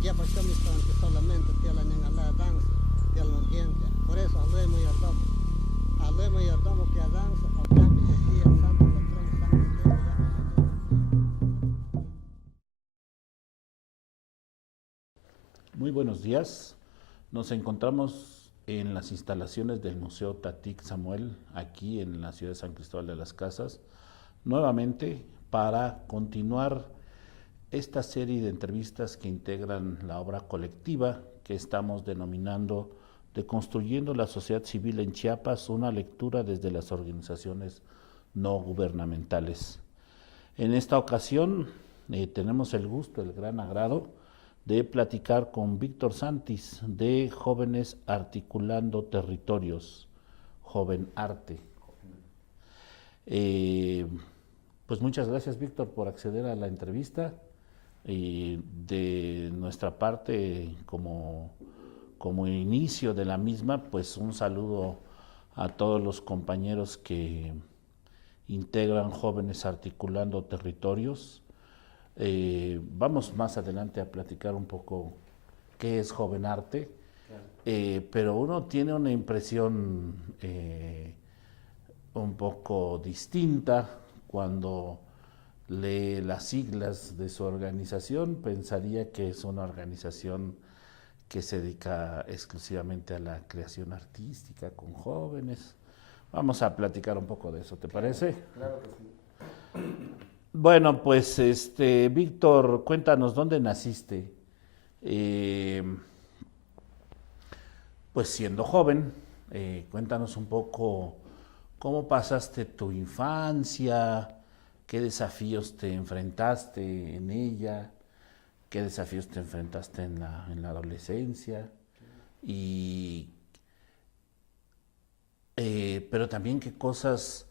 ya pues yo me que solamente tiene la danza, tiene la urgencia. Por eso hablemos y hablamos que a danza, o cambio que sí, el santo patrón, santo Dios, Muy buenos días. Nos encontramos en las instalaciones del Museo Tatik Samuel, aquí en la ciudad de San Cristóbal de las Casas, nuevamente para continuar esta serie de entrevistas que integran la obra colectiva que estamos denominando Deconstruyendo la sociedad civil en Chiapas, una lectura desde las organizaciones no gubernamentales. En esta ocasión tenemos el gusto, el gran agrado de platicar con Víctor Santis de Jóvenes Articulando Territorios, Joven Arte. Eh, pues muchas gracias, Víctor, por acceder a la entrevista. Y de nuestra parte, como inicio de la misma, pues un saludo a todos los compañeros que integran Jóvenes Articulando Territorios. Vamos más adelante a platicar un poco qué es Joven Arte, pero uno tiene una impresión un poco distinta cuando lee las siglas de su organización. Pensaría que es una organización que se dedica exclusivamente a la creación artística con jóvenes. Vamos a platicar un poco de eso, ¿te parece? Claro que sí. Bueno, pues Víctor, cuéntanos dónde naciste. Eh, pues siendo joven, cuéntanos un poco cómo pasaste tu infancia, qué desafíos te enfrentaste en ella, qué desafíos te enfrentaste en la adolescencia, y, pero también qué cosas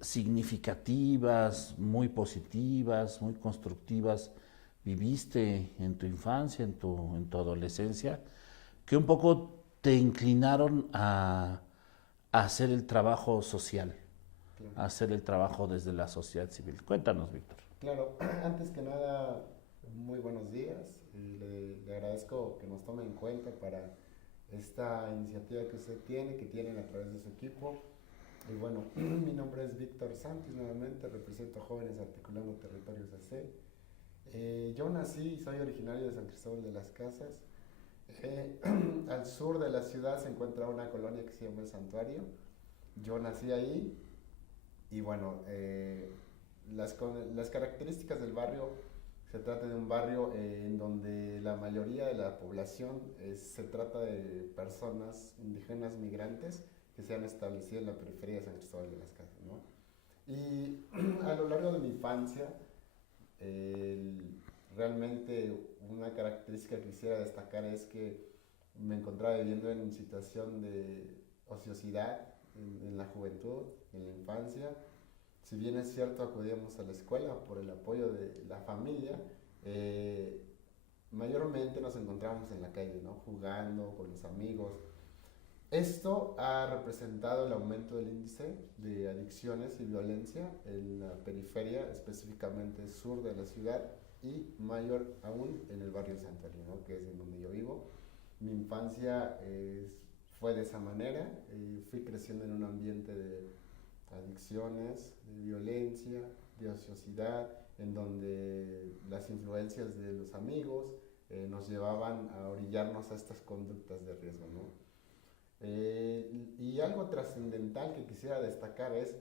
significativas, muy positivas, muy constructivas viviste en tu infancia, en tu adolescencia, que un poco te inclinaron a hacer el trabajo social, Claro. a hacer el trabajo desde la sociedad civil. Cuéntanos, Víctor. Claro, antes que nada, muy buenos días y le agradezco que nos tome en cuenta para esta iniciativa que usted tiene, que tienen a través de su equipo. Y bueno, mi nombre es Víctor Santis, nuevamente represento a Jóvenes Articulando Territorios AC. Yo nací y soy originario de San Cristóbal de las Casas. Al sur de la ciudad se encuentra una colonia que se llama El Santuario. Yo nací ahí y bueno, las características del barrio, se trata de un barrio en donde la mayoría de la población se trata de personas indígenas migrantes que se han establecido en la periferia de San Cristóbal de las Casas, ¿no? Y a lo largo de mi infancia, realmente una característica que quisiera destacar es que me encontraba viviendo en situación de ociosidad en la juventud, en la infancia. Si bien es cierto, acudíamos a la escuela por el apoyo de la familia, mayormente nos encontrábamos en la calle, ¿no? Jugando con los amigos. Esto ha representado el aumento del índice de adicciones y violencia en la periferia, específicamente sur de la ciudad, y mayor aún en el barrio Santuario, ¿no? Que es en donde yo vivo. Mi infancia fue de esa manera, fui creciendo en un ambiente de adicciones, de violencia, de ociosidad, en donde las influencias de los amigos nos llevaban a orillarnos a estas conductas de riesgo, ¿no? Y algo trascendental que quisiera destacar es,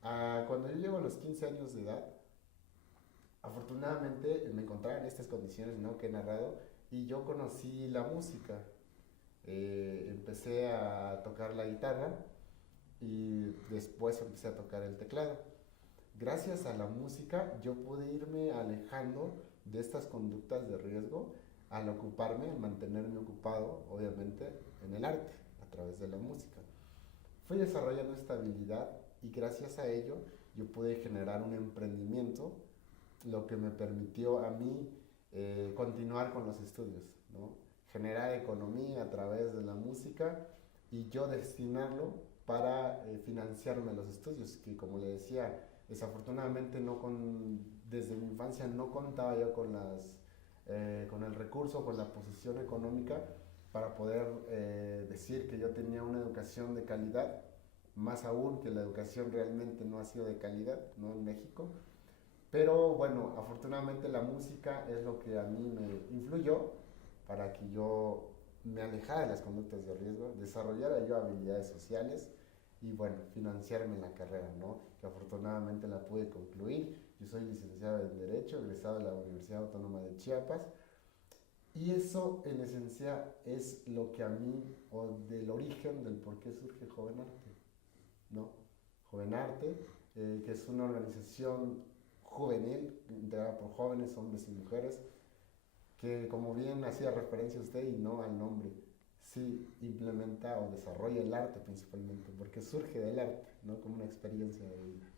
cuando yo llego a los 15 años de edad, afortunadamente me encontraba en estas condiciones, ¿no?, que he narrado, y yo conocí la música. Empecé a tocar la guitarra y después empecé a tocar el teclado. Gracias a la música yo pude irme alejando de estas conductas de riesgo al ocuparme, al mantenerme ocupado, obviamente, en el arte, a través de la música. Fui desarrollando esta habilidad y gracias a ello yo pude generar un emprendimiento, lo que me permitió a mí continuar con los estudios, ¿no? Generar economía a través de la música y yo destinarlo para financiarme los estudios, que como le decía, desafortunadamente desde mi infancia no contaba yo con las con el recurso, con la posición económica, para poder decir que yo tenía una educación de calidad, más aún que la educación realmente no ha sido de calidad, ¿no? En México. Pero bueno, afortunadamente la música es lo que a mí me influyó para que yo me alejara de las conductas de riesgo, desarrollara yo habilidades sociales y bueno, financiarme en la carrera, ¿no? Que afortunadamente la pude concluir. Yo soy licenciado en Derecho, egresado de la Universidad Autónoma de Chiapas. Y eso en esencia es lo que a mí, o del origen del por qué surge Joven Arte, ¿no? Joven Arte, que es una organización juvenil, integrada por jóvenes, hombres y mujeres, que como bien hacía referencia usted y no al nombre, sí implementa o desarrolla el arte principalmente, porque surge del arte, ¿no? Como una experiencia de vida.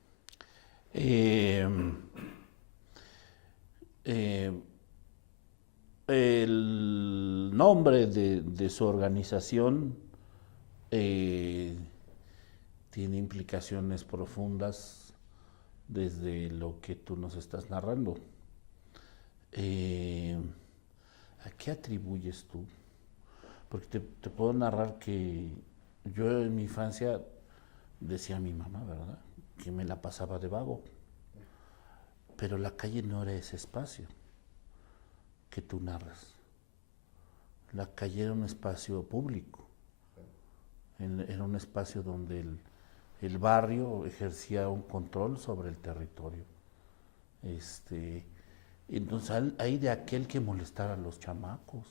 Eh, eh, el nombre de su organización tiene implicaciones profundas desde lo que tú nos estás narrando. ¿A qué atribuyes tú? Porque te puedo narrar que yo en mi infancia decía a mi mamá, ¿verdad?, que me la pasaba de vago. Pero la calle no era ese espacio que tú narras. La calle era un espacio público. Era un espacio donde el barrio ejercía un control sobre el territorio. Entonces hay de aquel que molestara a los chamacos,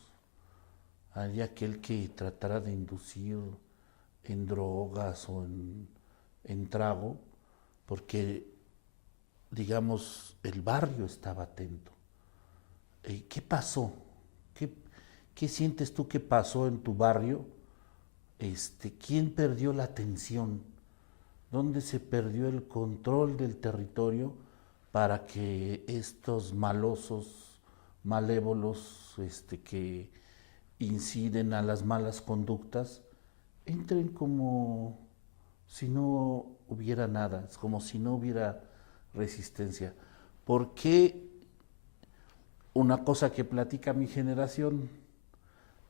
hay de aquel que tratara de inducir en drogas o en trago, porque, digamos, el barrio estaba atento. ¿Qué pasó? ¿Qué sientes tú que pasó en tu barrio? ¿Quién perdió la atención? ¿Dónde se perdió el control del territorio para que estos malosos, malévolos, que inciden a las malas conductas, entren como si no hubiera nada, como si no hubiera resistencia? ¿Por qué una cosa que platica mi generación,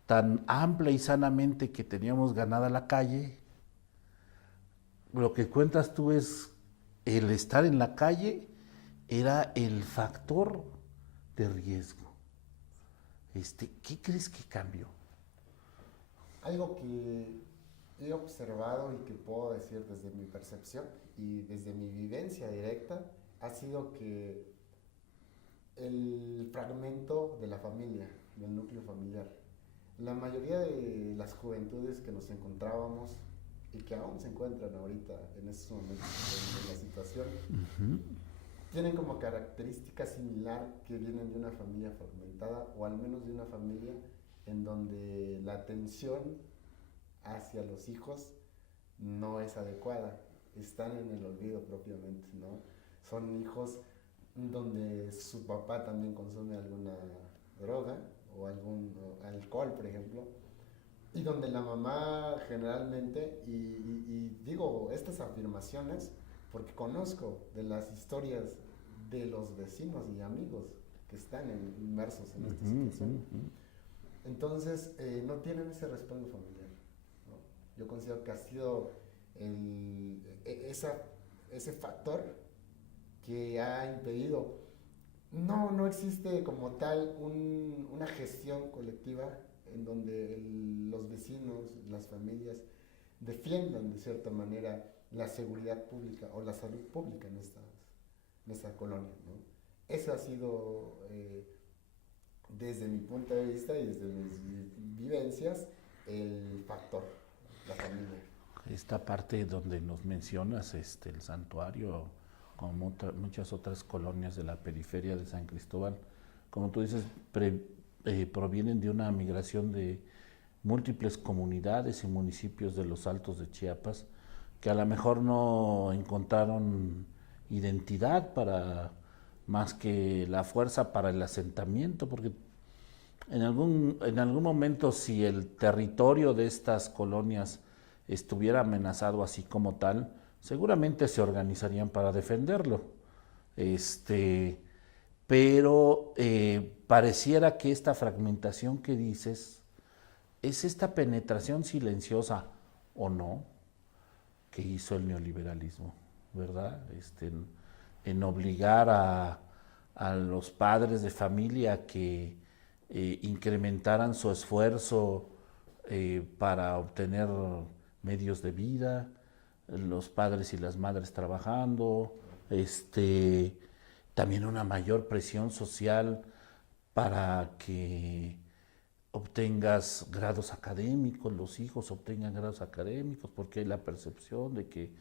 tan amplia y sanamente que teníamos ganada la calle, lo que cuentas tú es el estar en la calle era el factor de riesgo? ¿Qué crees que cambió? Algo que he observado y que puedo decir desde mi percepción y desde mi vivencia directa ha sido que el fragmento de la familia, del núcleo familiar, la mayoría de las juventudes que nos encontrábamos y que aún se encuentran ahorita en estos momentos en la situación, tienen como característica similar que vienen de una familia fragmentada o al menos de una familia en donde la atención hacia los hijos no es adecuada, están en el olvido propiamente, ¿no? Son hijos donde su papá también consume alguna droga o algún alcohol, por ejemplo, y donde la mamá generalmente, y digo estas afirmaciones porque conozco de las historias de los vecinos y amigos que están inmersos en esta situación. Entonces, no tienen ese respaldo familiar, ¿no? Yo considero que ha sido ese factor que ha impedido. No existe como tal una gestión colectiva en donde los vecinos, las familias defiendan de cierta manera la seguridad pública o la salud pública en esta colonia, ¿no? Eso ha sido, desde mi punto de vista y desde mis vivencias, el factor, la familia. Esta parte donde nos mencionas, el santuario, como muchas otras colonias de la periferia de San Cristóbal, como tú dices, provienen de una migración de múltiples comunidades y municipios de los Altos de Chiapas, que a lo mejor no encontraron identidad para más que la fuerza para el asentamiento, porque en algún momento, si el territorio de estas colonias estuviera amenazado así como tal, seguramente se organizarían para defenderlo. pero pareciera que esta fragmentación que dices es esta penetración silenciosa o no que hizo el neoliberalismo, ¿verdad? En obligar a los padres de familia a que incrementaran su esfuerzo para obtener medios de vida, los padres y las madres trabajando, también una mayor presión social para que obtengas grados académicos, los hijos obtengan grados académicos, porque hay la percepción de que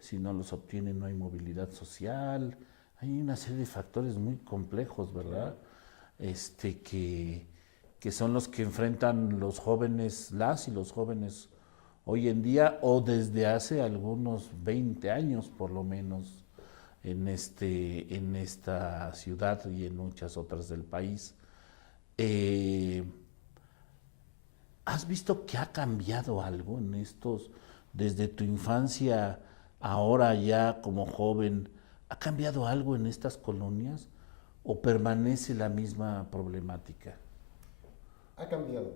si no los obtienen no hay movilidad social. Hay una serie de factores muy complejos, ¿verdad? Que son los que enfrentan los jóvenes, las y los jóvenes hoy en día o desde hace algunos 20 años por lo menos en esta ciudad y en muchas otras del país. ¿Has visto que ha cambiado algo en desde tu infancia, ahora ya como joven, ha cambiado algo en estas colonias o permanece la misma problemática? Ha cambiado,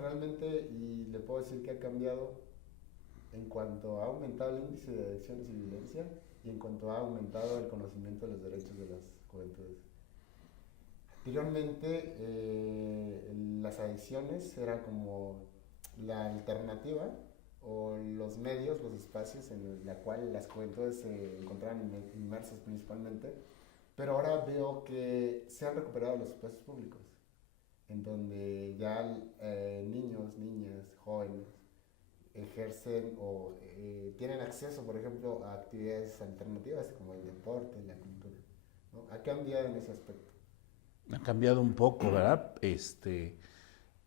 realmente, y le puedo decir que ha cambiado en cuanto ha aumentado el índice de adicciones y violencia y en cuanto ha aumentado el conocimiento de los derechos de las juventudes. Anteriormente, las adicciones eran como la alternativa o los medios, los espacios en la cual las juventudes se encontraban inmersas principalmente, pero ahora veo que se han recuperado los espacios públicos, en donde ya niños, niñas, jóvenes ejercen o tienen acceso, por ejemplo, a actividades alternativas como el deporte, la cultura, ¿no? Ha cambiado en ese aspecto. Ha cambiado un poco, ¿verdad?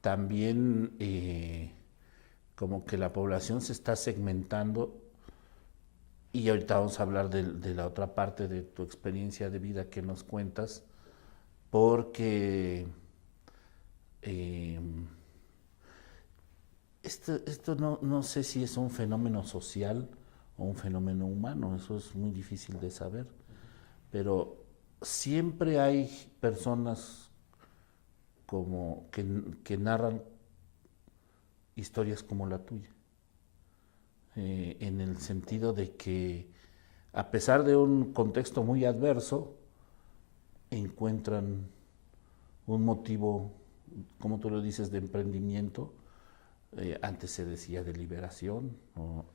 También como que la población se está segmentando y ahorita vamos a hablar de la otra parte de tu experiencia de vida que nos cuentas, porque esto no sé si es un fenómeno social o un fenómeno humano, eso es muy difícil de saber, pero siempre hay personas como que narran historias como la tuya, en el sentido de que a pesar de un contexto muy adverso, encuentran un motivo, como tú lo dices, de emprendimiento. Antes se decía de liberación, ¿no?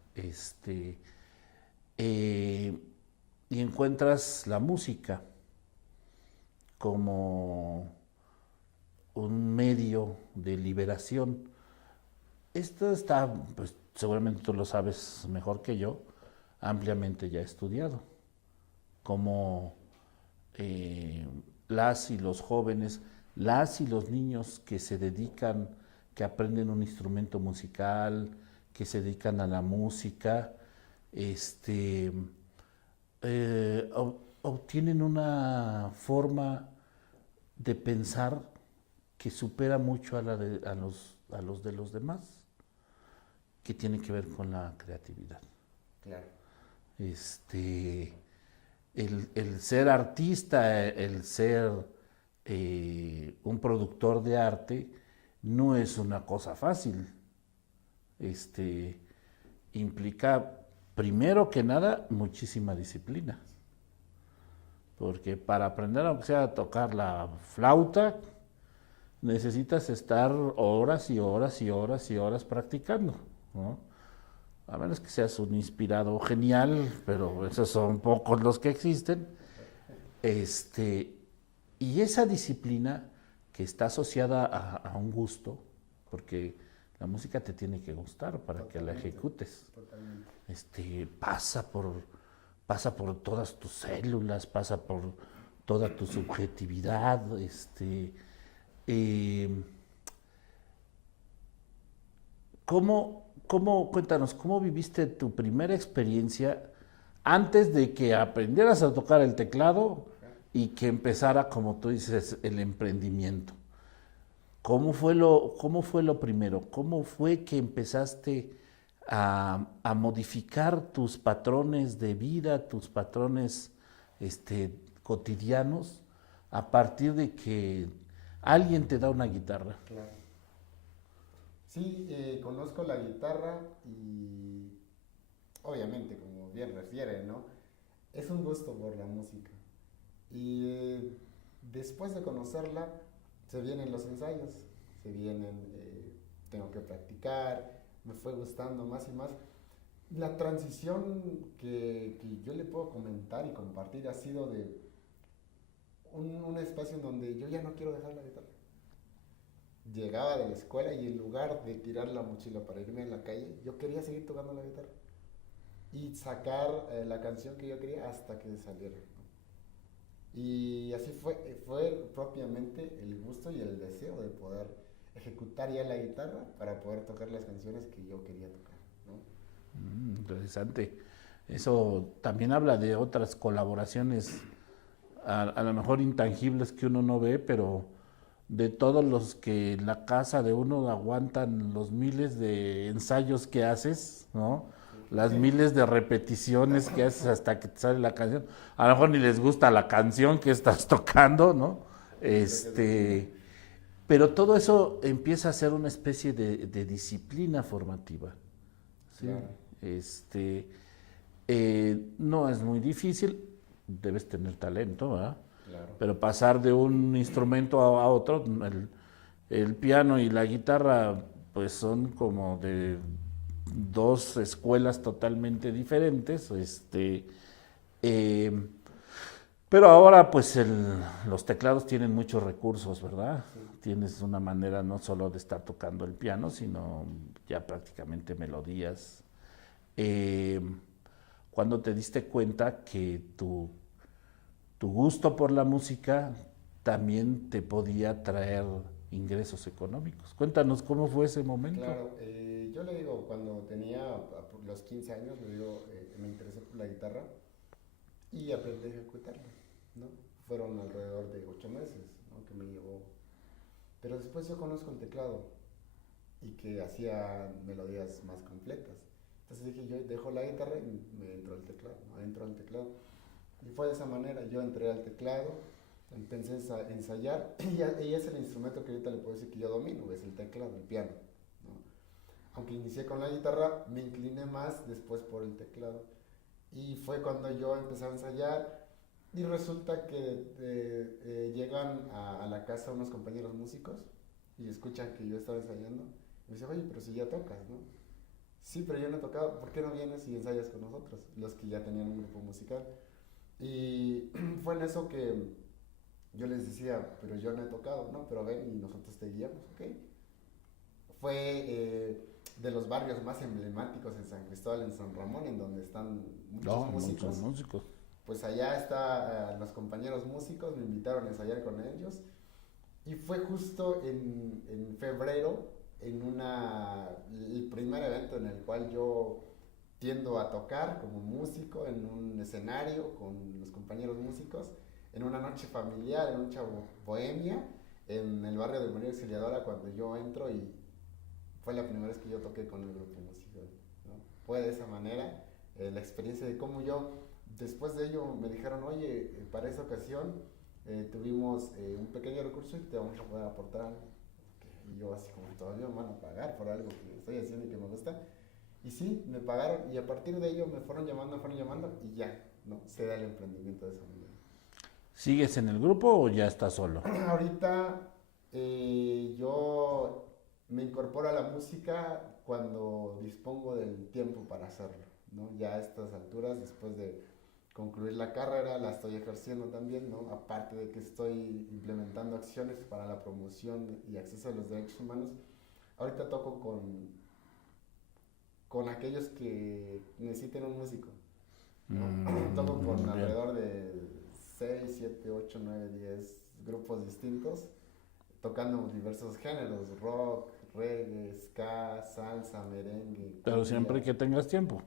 Y encuentras la música como un medio de liberación. Esto está, pues seguramente tú lo sabes mejor que yo, ampliamente ya estudiado, como las y los jóvenes, las y los niños que se dedican, que aprenden un instrumento musical, que se dedican a la música, obtienen una forma de pensar que supera mucho a los de los demás, que tiene que ver con la creatividad. Claro. El ser artista, el ser un productor de arte, no es una cosa fácil. Implica, primero que nada, muchísima disciplina. Porque para aprender, aunque sea a tocar la flauta, necesitas estar horas y horas y horas y horas practicando, ¿no? A menos que seas un inspirado genial, pero esos son pocos los que existen. Y esa disciplina que está asociada a un gusto, porque la música te tiene que gustar para que la ejecutes. Totalmente. Pasa por todas tus células, pasa por toda tu subjetividad. Cuéntanos, ¿cómo viviste tu primera experiencia antes de que aprendieras a tocar el teclado y que empezara, como tú dices, el emprendimiento? ¿Cómo fue lo primero? ¿Cómo fue que empezaste a modificar tus patrones de vida, tus patrones cotidianos, a partir de que alguien te da una guitarra. Claro. Sí, conozco la guitarra y obviamente, como bien refiere, ¿no? Es un gusto por la música. Y después de conocerla, se vienen los ensayos, se vienen, tengo que practicar, me fue gustando más y más. La transición que yo le puedo comentar y compartir ha sido de un espacio en donde yo ya no quiero dejar la guitarra. Llegaba de la escuela y en lugar de tirar la mochila para irme a la calle, yo quería seguir tocando la guitarra y sacar la canción que yo quería hasta que saliera. Y así fue propiamente el gusto y el deseo de poder ejecutar ya la guitarra para poder tocar las canciones que yo quería tocar, ¿no? Interesante. Eso también habla de otras colaboraciones, a lo mejor intangibles que uno no ve, pero de todos los que en la casa de uno aguantan los miles de ensayos que haces, ¿no? Las miles de repeticiones que haces hasta que te sale la canción. A lo mejor ni les gusta la canción que estás tocando, ¿no? Pero todo eso empieza a ser una especie de disciplina formativa, ¿sí? Claro. No es muy difícil, debes tener talento, ¿verdad? Claro. Pero pasar de un instrumento a otro, el piano y la guitarra, pues son como de dos escuelas totalmente diferentes, pero ahora pues los teclados tienen muchos recursos, ¿verdad? Sí. Tienes una manera no solo de estar tocando el piano, sino ya prácticamente melodías. Cuando te diste cuenta que tu gusto por la música también te podía traer ingresos económicos. Cuéntanos cómo fue ese momento. Claro, yo le digo, cuando tenía los 15 años, le digo, me interesé por la guitarra y aprendí a ejecutarla, ¿no? Fueron alrededor de 8 meses, ¿no? Que me llevó. Pero después yo conozco el teclado y que hacía melodías más completas. Entonces dije, yo dejo la guitarra y me entro al teclado, ¿no? Entro al teclado. Y fue de esa manera, yo entré al teclado, empecé a ensayar y es el instrumento que ahorita le puedo decir que yo domino, es el teclado, el piano, ¿no? Aunque inicié con la guitarra, me incliné más después por el teclado. Y fue cuando yo empecé a ensayar y resulta que llegan a la casa unos compañeros músicos y escuchan que yo estaba ensayando. Y me dicen, oye, pero si ya tocas, ¿no? Sí, pero yo no he tocado, ¿por qué no vienes y ensayas con nosotros? Los que ya tenían un grupo musical. Y fue en eso que yo les decía, pero yo no he tocado, ¿no? Pero ven y nosotros te guiamos, ¿ok? Fue de los barrios más emblemáticos en San Cristóbal, en San Ramón, en donde están muchos músicos. Muchos músicos. Pues allá están los compañeros músicos, me invitaron a ensayar con ellos. Y fue justo en febrero, el primer evento en el cual yo tiendo a tocar como músico en un escenario con los compañeros músicos, en una noche familiar, en una bohemia, en el barrio de María Auxiliadora, cuando yo entro y fue la primera vez que yo toqué con el grupo musical, ¿no? Fue de esa manera la experiencia de cómo yo, después de ello me dijeron, oye, para esa ocasión tuvimos un pequeño recurso y te vamos a poder aportar algo. Y yo así como, todavía me van a pagar por algo que estoy haciendo y que me gusta. Y sí, me pagaron y a partir de ello me fueron llamando y ya, ¿no? Se da el emprendimiento de esa manera. ¿Sigues en el grupo o ya estás solo? Ahorita yo me incorporo a la música cuando dispongo del tiempo para hacerlo, ¿no? Ya a estas alturas, después de concluir la carrera, la estoy ejerciendo también, ¿no? Aparte de que estoy implementando acciones para la promoción y acceso a los derechos humanos, ahorita toco con aquellos que necesiten un músico, ¿no? Toco con bien. alrededor de 6, 7, 8, 9, 10 grupos distintos, tocando diversos géneros, rock, reggae, ska, salsa, merengue. Pero cumbia. siempre que tengas tiempo.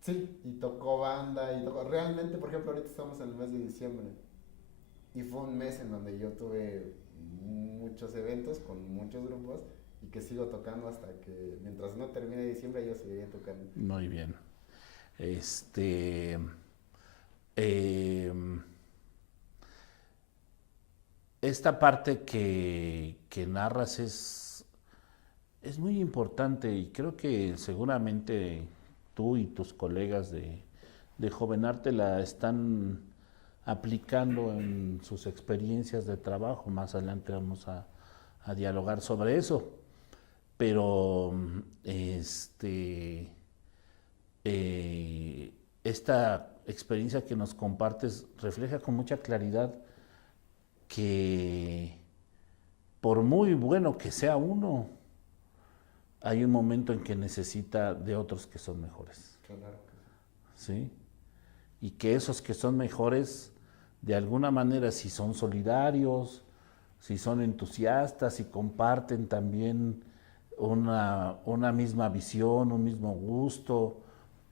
Sí, y tocó banda, realmente, por ejemplo, ahorita estamos en el mes de diciembre, y fue un mes en donde yo tuve muchos eventos con muchos grupos, y que sigo tocando hasta que, mientras no termine diciembre, yo seguiré tocando. Muy bien. esta parte que narras es muy importante y creo que seguramente tú y tus colegas de Jovenarte la están aplicando en sus experiencias de trabajo. Más adelante vamos a dialogar sobre eso. Pero esta experiencia que nos compartes refleja con mucha claridad que por muy bueno que sea uno, hay un momento en que necesita de otros que son mejores. Claro. ¿Sí? Y que esos que son mejores, de alguna manera, si son solidarios, si son entusiastas, si comparten también una misma visión, un mismo gusto,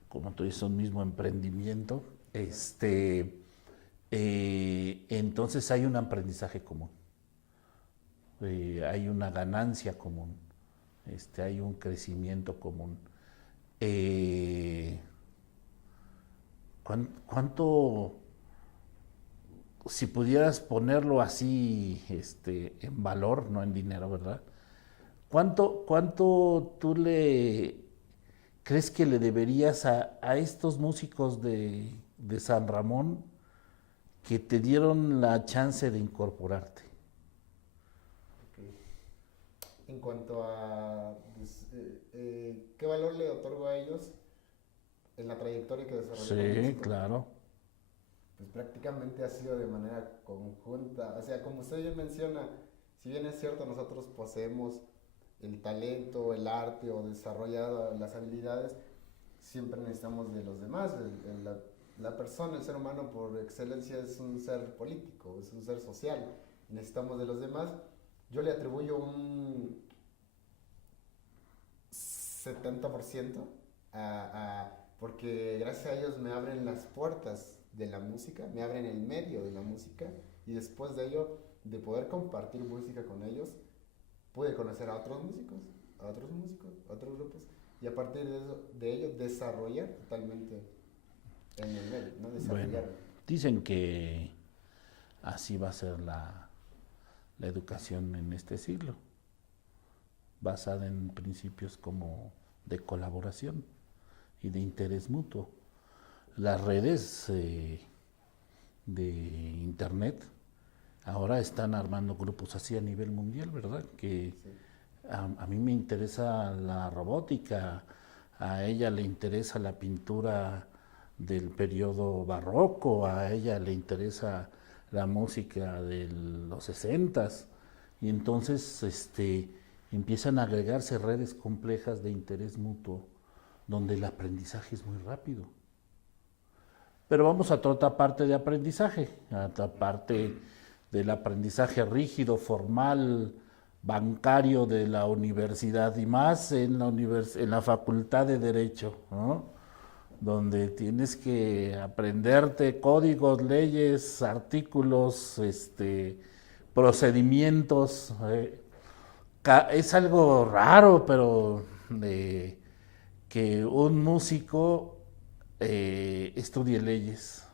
como tú dices, un mismo emprendimiento, entonces hay un aprendizaje común, hay una ganancia común, hay un crecimiento común. ¿Cuánto, si pudieras ponerlo así en valor, no en dinero, ¿verdad? ¿Cuánto tú le crees que le deberías a estos músicos de San Ramón que te dieron la chance de incorporarte? Okay. En cuanto a pues, qué valor le otorgo a ellos en la trayectoria que desarrollaron. Sí, claro. Pues prácticamente ha sido de manera conjunta. O sea, como usted bien menciona, si bien es cierto, nosotros poseemos el talento, el arte o desarrollado las habilidades, siempre necesitamos de los demás. La persona, el ser humano por excelencia es un ser político, es un ser social. Necesitamos de los demás. Yo le atribuyo un 70% porque gracias a ellos me abren las puertas de la música, me abren el medio de la música y después de ello, de poder compartir música con ellos, pude conocer a otros músicos, a otros grupos y a partir de eso, de ello desarrollar totalmente en el medio, ¿no? Desarrollar. Bueno, dicen que así va a ser la educación en este siglo, basada en principios como de colaboración y de interés mutuo. Las redes de internet ahora están armando grupos así a nivel mundial, ¿verdad? Que Sí. a mí me interesa la robótica, a ella le interesa la pintura del periodo barroco, a ella le interesa la música de los 60s, y entonces empiezan a agregarse redes complejas de interés mutuo, donde el aprendizaje es muy rápido. Pero vamos a otra parte de aprendizaje, a otra parte del aprendizaje rígido, formal, bancario de la universidad y más en la Facultad de Derecho, ¿no? Donde tienes que aprenderte códigos, leyes, artículos, procedimientos. Es algo raro, pero que un músico estudie leyes.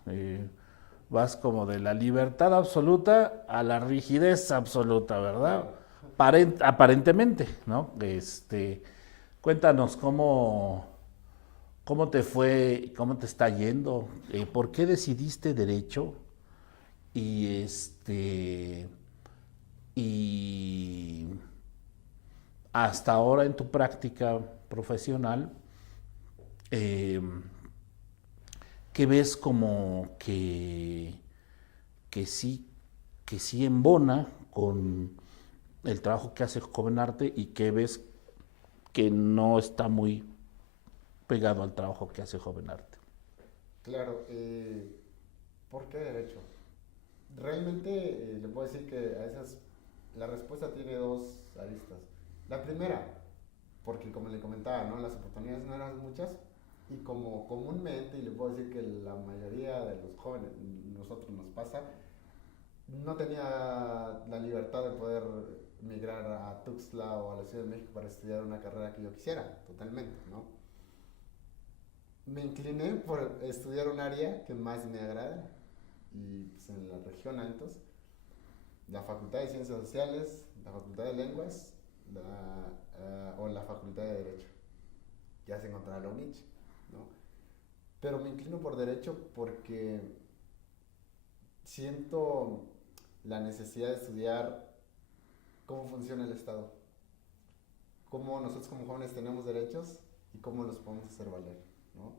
Vas como de la libertad absoluta a la rigidez absoluta, ¿verdad? Aparentemente, ¿no? Cuéntanos cómo te fue, cómo te está yendo, por qué decidiste derecho y y hasta ahora en tu práctica profesional, eh, ¿qué ves como que sí, que sí embona con el trabajo que hace Jovenarte y qué ves que no está muy pegado al trabajo que hace Jovenarte? Claro, ¿por qué derecho? Realmente le puedo decir que a esas la respuesta tiene dos aristas. La primera, porque como le comentaba, ¿no? Las oportunidades no eran muchas y como comúnmente, y le puedo decir que la mayoría de los jóvenes, nosotros nos pasa, no tenía la libertad de poder migrar a Tuxtla o a la Ciudad de México para estudiar una carrera que yo quisiera, totalmente, ¿no? Me incliné por estudiar un área que más me agrada y pues, en la región Altos la Facultad de Ciencias Sociales, la Facultad de Lenguas o la Facultad de Derecho. Ya se encontrará la UNICH, ¿no? Pero me inclino por Derecho porque siento la necesidad de estudiar cómo funciona el Estado, cómo nosotros como jóvenes tenemos derechos y cómo los podemos hacer valer, ¿no?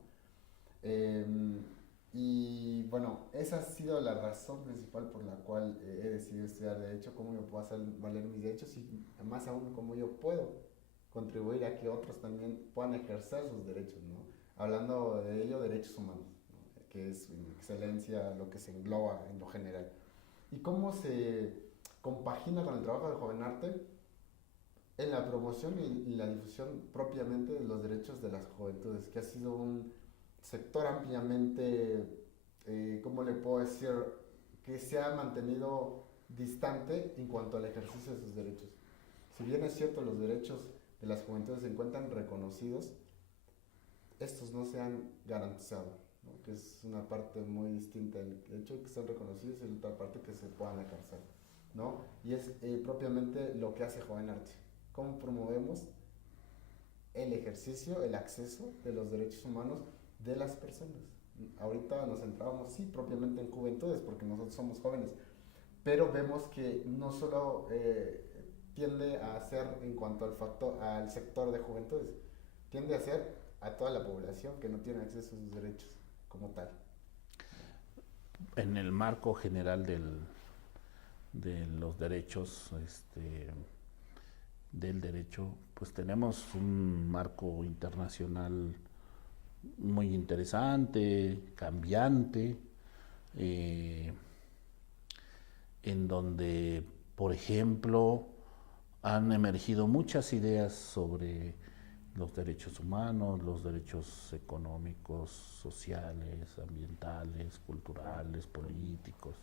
Y bueno, esa ha sido la razón principal por la cual he decidido estudiar Derecho, cómo yo puedo hacer valer mis derechos y más aún cómo yo puedo contribuir a que otros también puedan ejercer sus derechos, ¿no? Hablando de ello, derechos humanos, ¿no? Que es en excelencia lo que se engloba en lo general. Y cómo se compagina con el trabajo de Jovenarte en la promoción y la difusión propiamente de los derechos de las juventudes, que ha sido un sector ampliamente, ¿cómo le puedo decir?, que se ha mantenido distante en cuanto al ejercicio de sus derechos. Si bien es cierto, los derechos de las juventudes se encuentran reconocidos, estos no se han garantizado, ¿no? Que es una parte muy distinta, el hecho de que sean reconocidos y otra parte que se puedan ejercer, ¿no? Y es propiamente lo que hace Jovenarte. ¿Cómo promovemos el ejercicio, el acceso de los derechos humanos de las personas? Ahorita nos centrábamos, sí, propiamente en juventudes, porque nosotros somos jóvenes, pero vemos que no solo tiende a ser en cuanto al sector de juventudes, tiende a ser a toda la población que no tiene acceso a sus derechos como tal. En el marco general de los derechos, del derecho, pues tenemos un marco internacional muy interesante, cambiante, en donde, por ejemplo, han emergido muchas ideas sobre los derechos humanos, los derechos económicos, sociales, ambientales, culturales, políticos.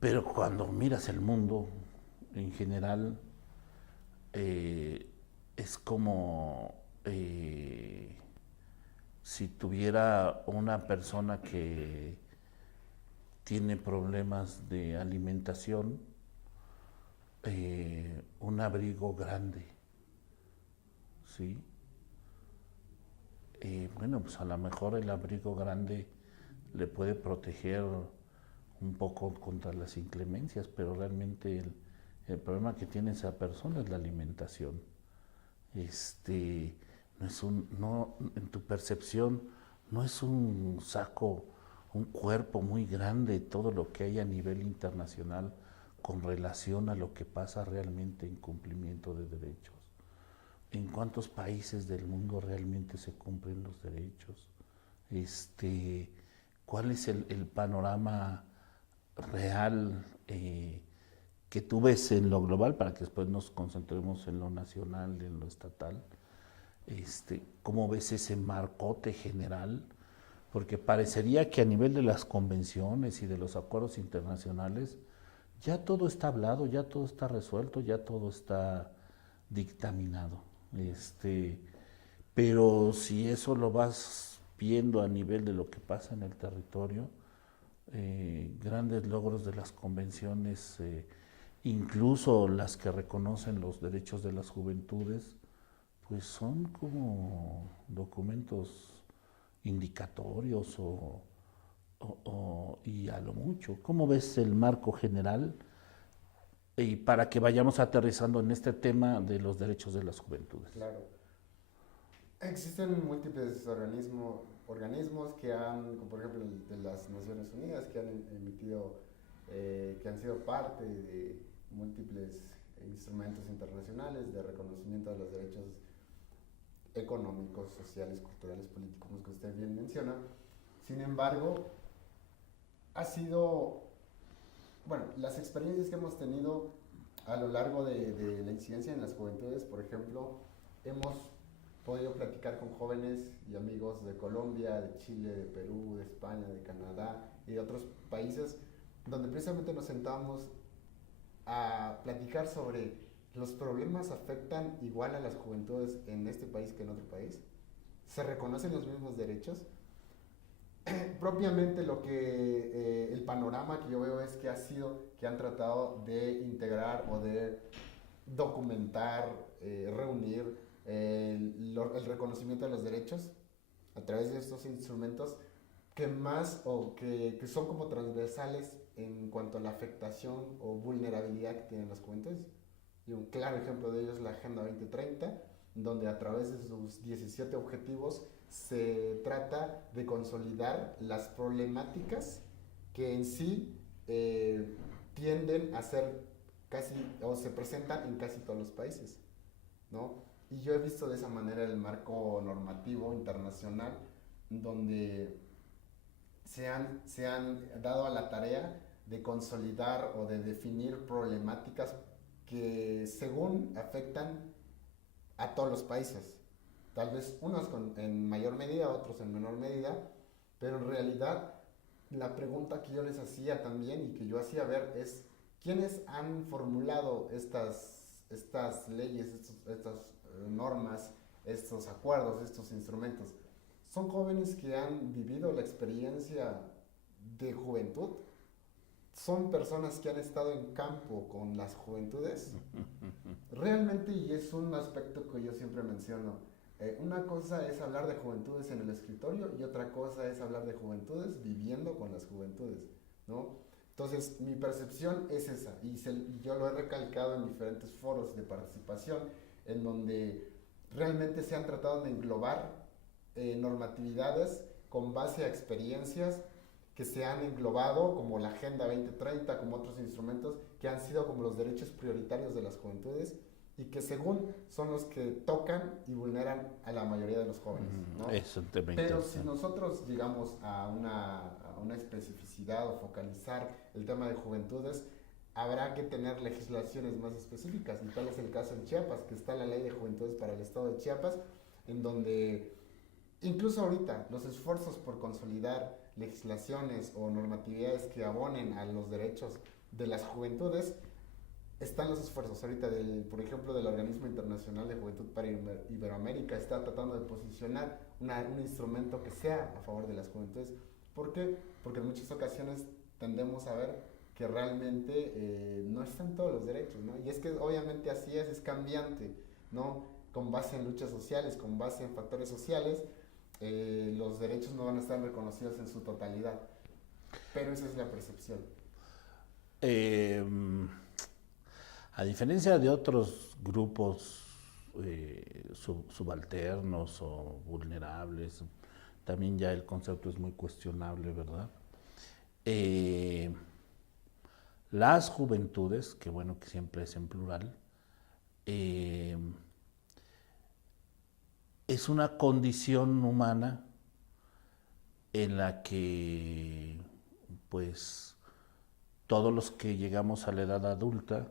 Pero cuando miras el mundo en general, es como si tuviera una persona que tiene problemas de alimentación, un abrigo grande, ¿sí? Bueno, pues a lo mejor el abrigo grande le puede proteger un poco contra las inclemencias, pero realmente el problema que tiene esa persona es la alimentación. En tu percepción no es un saco, un cuerpo muy grande todo lo que hay a nivel internacional con relación a lo que pasa realmente en cumplimiento de derechos. ¿En cuántos países del mundo realmente se cumplen los derechos? ¿Cuál es el panorama real que tú ves en lo global, para que después nos concentremos en lo nacional, en lo estatal? ¿Cómo ves ese marcote general? Porque parecería que a nivel de las convenciones y de los acuerdos internacionales ya todo está hablado, ya todo está resuelto, ya todo está dictaminado. Pero si eso lo vas viendo a nivel de lo que pasa en el territorio, grandes logros de las convenciones, incluso las que reconocen los derechos de las juventudes, pues son como documentos indicatorios y a lo mucho. ¿Cómo ves el marco general? Y para que vayamos aterrizando en este tema de los derechos de las juventudes. Claro. Existen múltiples organismos que han, como por ejemplo el de las Naciones Unidas, que han emitido, que han sido parte de múltiples instrumentos internacionales de reconocimiento de los derechos económicos, sociales, culturales, políticos, que usted bien menciona. Sin embargo, ha sido, bueno, las experiencias que hemos tenido a lo largo de la incidencia en las juventudes, por ejemplo, hemos podido platicar con jóvenes y amigos de Colombia, de Chile, de Perú, de España, de Canadá y de otros países, donde precisamente nos sentamos a platicar sobre los problemas afectan igual a las juventudes en este país que en otro país, se reconocen los mismos derechos. propiamente lo que el panorama que yo veo es que que han tratado de integrar o de documentar, reunir el reconocimiento de los derechos a través de estos instrumentos que son como transversales en cuanto a la afectación o vulnerabilidad que tienen las juventudes. Y un claro ejemplo de ello es la Agenda 2030, donde a través de sus 17 objetivos se trata de consolidar las problemáticas que en sí tienden a ser casi, o se presentan en casi todos los países, ¿no? Y yo he visto de esa manera el marco normativo internacional, donde se han dado a la tarea de consolidar o de definir problemáticas que según afectan a todos los países. Tal vez unos en mayor medida, otros en menor medida, pero en realidad la pregunta que yo les hacía también y que yo hacía ver es ¿quiénes han formulado estas leyes, estas normas, estos acuerdos, estos instrumentos? ¿Son jóvenes que han vivido la experiencia de juventud? ¿Son personas que han estado en campo con las juventudes? Realmente, y es un aspecto que yo siempre menciono, una cosa es hablar de juventudes en el escritorio y otra cosa es hablar de juventudes viviendo con las juventudes, ¿no? Entonces, mi percepción es esa, y yo lo he recalcado en diferentes foros de participación, en donde realmente se han tratado de englobar normatividades con base a experiencias que se han englobado, como la Agenda 2030, como otros instrumentos que han sido como los derechos prioritarios de las juventudes y que según son los que tocan y vulneran a la mayoría de los jóvenes, ¿no? Pero si nosotros llegamos a una especificidad o focalizar el tema de juventudes, habrá que tener legislaciones más específicas, y tal es el caso en Chiapas, que está la Ley de Juventudes para el Estado de Chiapas, en donde incluso ahorita los esfuerzos por consolidar legislaciones o normatividades que abonen a los derechos de las juventudes, están los esfuerzos ahorita, por ejemplo, del Organismo Internacional de Juventud para Iberoamérica, está tratando de posicionar un instrumento que sea a favor de las juventudes. ¿Por qué? Porque en muchas ocasiones tendemos a ver que realmente no están todos los derechos, ¿no? Y es que obviamente así es cambiante, ¿no? Con base en luchas sociales, con base en factores sociales, los derechos no van a estar reconocidos en su totalidad. Pero esa es la percepción. A diferencia de otros grupos subalternos o vulnerables, también ya el concepto es muy cuestionable, ¿verdad? Las juventudes, que bueno que siempre es en plural, es una condición humana en la que pues todos los que llegamos a la edad adulta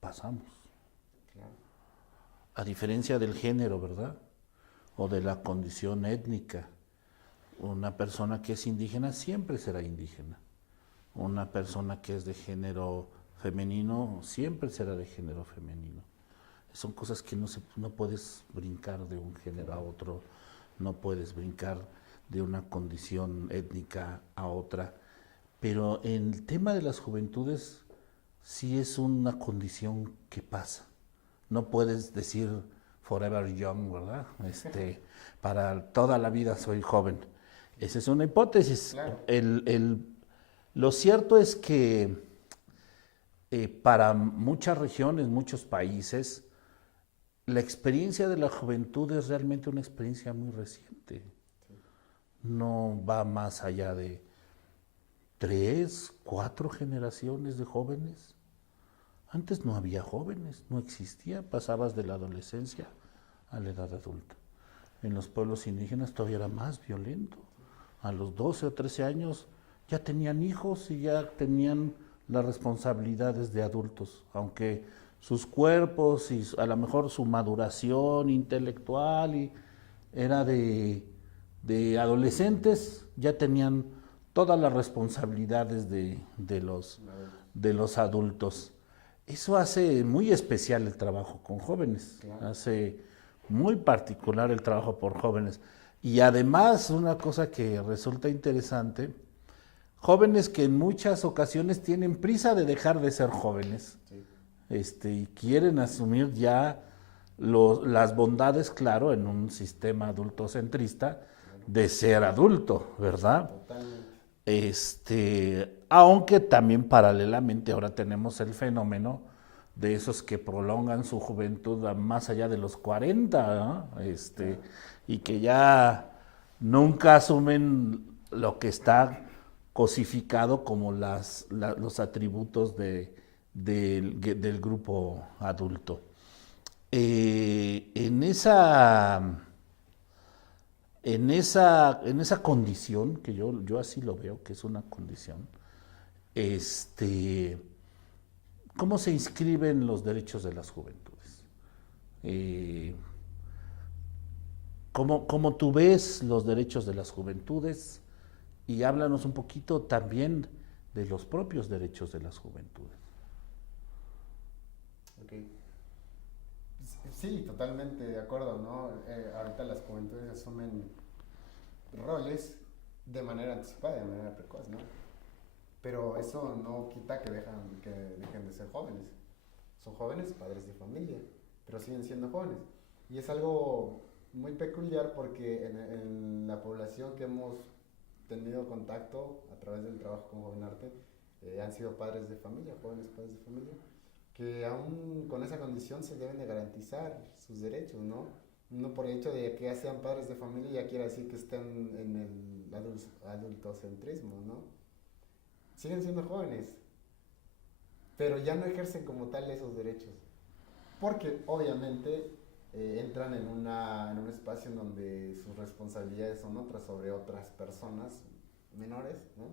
pasamos. Claro. A diferencia del género, ¿verdad? O de la condición étnica. Una persona que es indígena siempre será indígena. Una persona que es de género femenino siempre será de género femenino. Son cosas que no puedes brincar de un género a otro, no puedes brincar de una condición étnica a otra. Pero en el tema de las juventudes sí es una condición que pasa. No puedes decir forever young, ¿verdad? Para toda la vida soy joven. Esa es una hipótesis. Claro. Lo cierto es que para muchas regiones, muchos países, la experiencia de la juventud es realmente una experiencia muy reciente. No va más allá de 3, 4 generaciones de jóvenes. Antes no había jóvenes, no existía, pasabas de la adolescencia a la edad adulta. En los pueblos indígenas todavía era más violento. A los 12 o 13 años ya tenían hijos y ya tenían las responsabilidades de adultos, aunque sus cuerpos y a lo mejor su maduración intelectual era de adolescentes, ya tenían todas las responsabilidades de los adultos. Eso hace muy especial el trabajo con jóvenes, Claro. hace muy particular el trabajo por jóvenes. Y además, una cosa que resulta interesante, jóvenes que en muchas ocasiones tienen prisa de dejar de ser jóvenes, Sí, y quieren asumir ya las bondades, claro, en un sistema adultocentrista, claro, de ser adulto, ¿verdad? totalmente. Aunque también paralelamente ahora tenemos el fenómeno de esos que prolongan su juventud más allá de los 40, ¿no? Claro. Y que ya nunca asumen lo que está cosificado como los atributos del grupo adulto. En esa condición, que yo así lo veo, que es una condición, este, ¿cómo se inscriben los derechos de las juventudes? Eh, ¿Cómo tú ves los derechos de las juventudes? Y háblanos un poquito también de los propios derechos de las juventudes. Ok. Sí, totalmente de acuerdo, ¿no? Ahorita las juventudes asumen roles de manera anticipada, de manera precoz, ¿no? Pero eso no quita que dejen de ser jóvenes. Son jóvenes, padres de familia, pero siguen siendo jóvenes. Y es algo muy peculiar porque en la población que hemos tenido contacto a través del trabajo con Joven Arte, han sido padres de familia, jóvenes padres de familia, que aún con esa condición se deben de garantizar sus derechos, ¿no? No por el hecho de que ya sean padres de familia ya quiere decir que estén en el adultocentrismo, ¿no? Siguen siendo jóvenes, pero ya no ejercen como tal esos derechos. Porque obviamente entran en un espacio en donde sus responsabilidades son otras sobre otras personas menores, ¿no?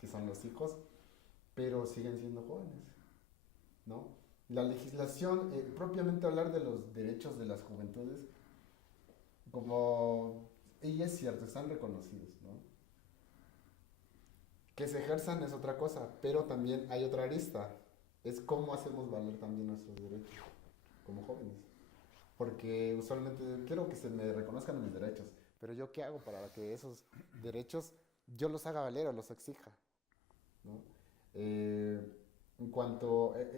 Que son los hijos, pero siguen siendo jóvenes, ¿no? La legislación, propiamente hablar de los derechos de las juventudes, como, y es cierto, están reconocidos, ¿no? Que se ejerzan es otra cosa, pero también hay otra arista, es cómo hacemos valer también nuestros derechos como jóvenes. Porque usualmente quiero que se me reconozcan mis derechos, pero yo qué hago para que esos derechos yo los haga valer o los exija, ¿no? Eh,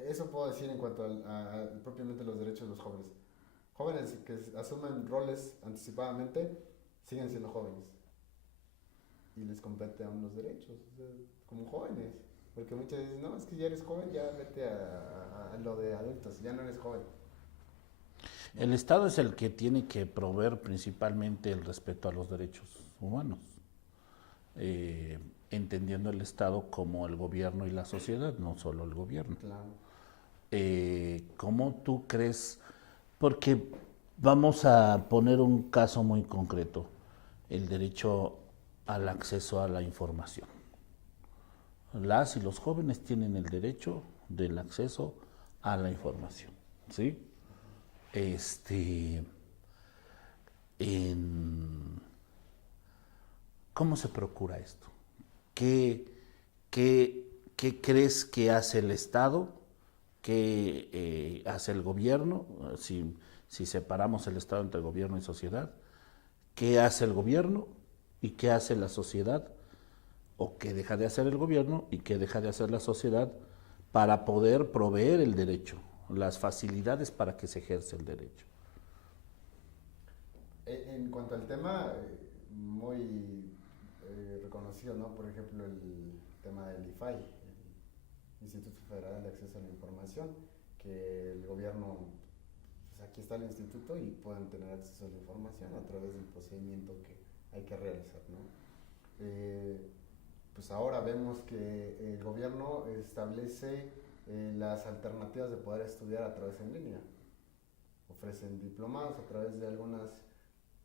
eso puedo decir en cuanto a propiamente los derechos de los jóvenes. Jóvenes que asumen roles anticipadamente siguen siendo jóvenes y les compete aún los derechos, o sea, como jóvenes. Porque muchas veces, no, es que ya eres joven, ya vete a lo de adultos, ya no eres joven, ¿no? El Estado es el que tiene que proveer principalmente el respeto a los derechos humanos, entendiendo el Estado como el gobierno y la sociedad, no solo el gobierno. Claro. ¿Cómo tú crees? Porque vamos a poner un caso muy concreto, el derecho al acceso a la información. Las y los jóvenes tienen el derecho del acceso a la información, ¿sí? Este, en, ¿Cómo se procura esto? ¿Qué, qué crees que hace el Estado? ¿Qué hace el gobierno? Si separamos el Estado entre gobierno y sociedad, ¿qué hace el gobierno y qué hace la sociedad? ¿O qué deja de hacer el gobierno y qué deja de hacer la sociedad para poder proveer el derecho, las facilidades para que se ejerza el derecho? En cuanto al tema, muy reconocido, ¿no? Por ejemplo, el tema del IFAI, el Instituto Federal de Acceso a la Información, que el gobierno, pues aquí está el instituto y pueden tener acceso a la información a través del procedimiento que hay que realizar, ¿no? Pues ahora vemos que el gobierno establece las alternativas de poder estudiar a través en línea. Ofrecen diplomados a través de algunas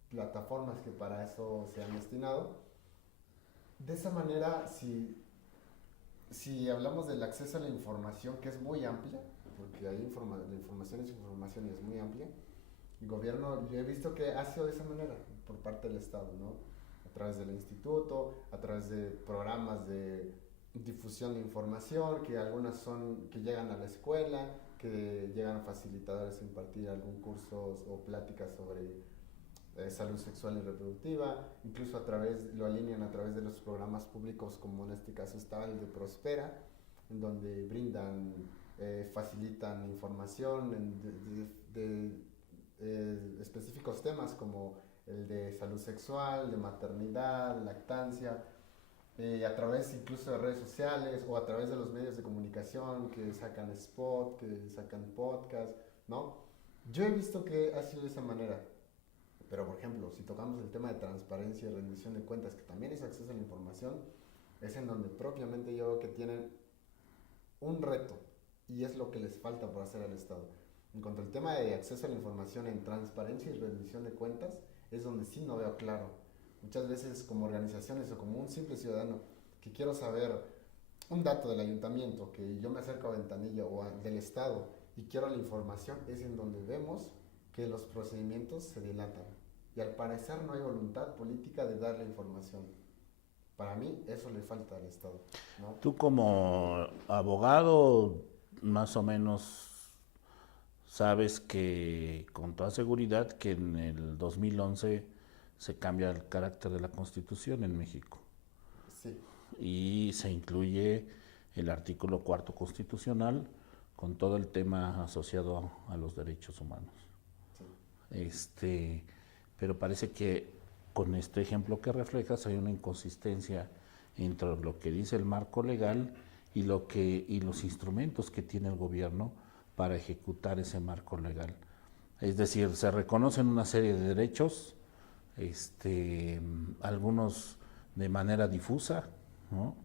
plataformas que para eso se han destinado. De esa manera, si hablamos del acceso a la información, que es muy amplia, porque la información es información y es muy amplia, el gobierno, yo he visto que ha sido de esa manera por parte del Estado, ¿no? A través del instituto, a través de programas de difusión de información, que algunas son que llegan a la escuela, que llegan a facilitadores a impartir algún curso o pláticas sobre salud sexual y reproductiva, incluso lo alinean a través de los programas públicos, como en este caso está el de Prospera, en donde brindan, facilitan información de específicos temas como el de salud sexual, de maternidad, lactancia, a través incluso de redes sociales o a través de los medios de comunicación que sacan spot, que sacan podcast, ¿no? Yo he visto que ha sido de esa manera, pero por ejemplo, si tocamos el tema de transparencia y rendición de cuentas, que también es acceso a la información, es en donde propiamente yo veo que tienen un reto y es lo que les falta por hacer al Estado. En cuanto al tema de acceso a la información en transparencia y rendición de cuentas, es donde sí no veo claro. Muchas veces como organizaciones o como un simple ciudadano que quiero saber un dato del ayuntamiento, que yo me acerco a Ventanilla o del Estado y quiero la información, es en donde vemos que los procedimientos se dilatan. Y al parecer no hay voluntad política de dar la información. Para mí eso le falta al Estado, ¿no? Tú como abogado, más o menos sabes que con toda seguridad que en el 2011 se cambia el carácter de la Constitución en México. Sí. Y se incluye el artículo 4 constitucional con todo el tema asociado a los derechos humanos. Sí. Pero parece que con este ejemplo que reflejas hay una inconsistencia entre lo que dice el marco legal y los instrumentos que tiene el gobierno para ejecutar ese marco legal. Es decir, se reconocen una serie de derechos, algunos de manera difusa, ¿no?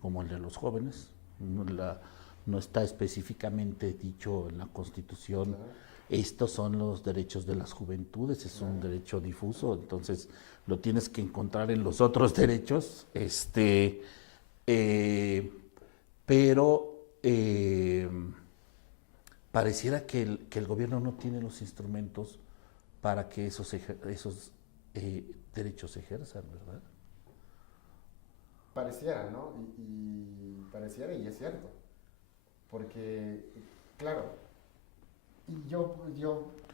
Como el de los jóvenes, no está específicamente dicho en la Constitución. Claro. Estos son los derechos de las juventudes, es un derecho difuso, entonces lo tienes que encontrar en los otros derechos, pero pareciera que el gobierno no tiene los instrumentos para que esos derechos se ejerzan, ¿verdad? Pareciera, ¿no? Y pareciera, y es cierto, porque, claro, y yo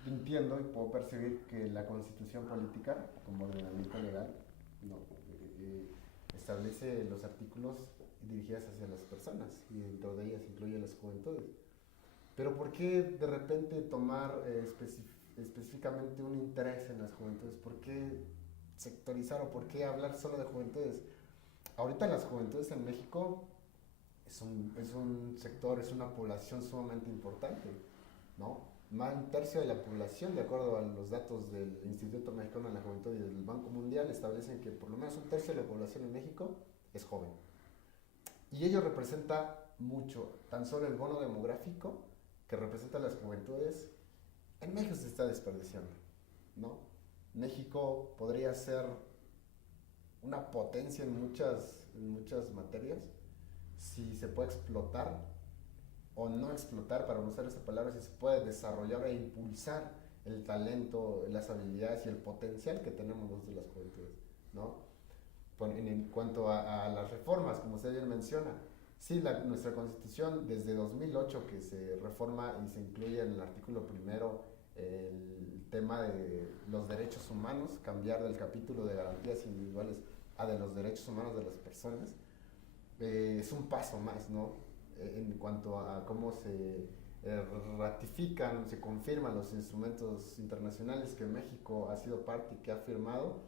entiendo y puedo percibir que la Constitución política, como ordenamiento legal, no, establece los artículos dirigidos hacia las personas, y dentro de ellas incluye las juventudes. Pero ¿por qué de repente tomar específicamente un interés en las juventudes? ¿Por qué sectorizar o por qué hablar solo de juventudes? Ahorita las juventudes en México es un sector, es una población sumamente importante, ¿no? Más de un tercio de la población, de acuerdo a los datos del Instituto Mexicano de la Juventud y del Banco Mundial, establecen que por lo menos un tercio de la población en México es joven. Y ello representa mucho, tan solo el bono demográfico que representa a las juventudes, en México se está desperdiciando, ¿no? México podría ser una potencia en muchas materias si se puede explotar o no explotar, para no usar esa palabra, si se puede desarrollar e impulsar el talento, las habilidades y el potencial que tenemos los de las juventudes, ¿no? En cuanto a las reformas, como usted bien menciona, sí, nuestra Constitución desde 2008 que se reforma y se incluye en el artículo primero el tema de los derechos humanos, cambiar del capítulo de garantías individuales a de los derechos humanos de las personas, es un paso más, ¿no? En cuanto a cómo se ratifican, se confirman los instrumentos internacionales que México ha sido parte y que ha firmado.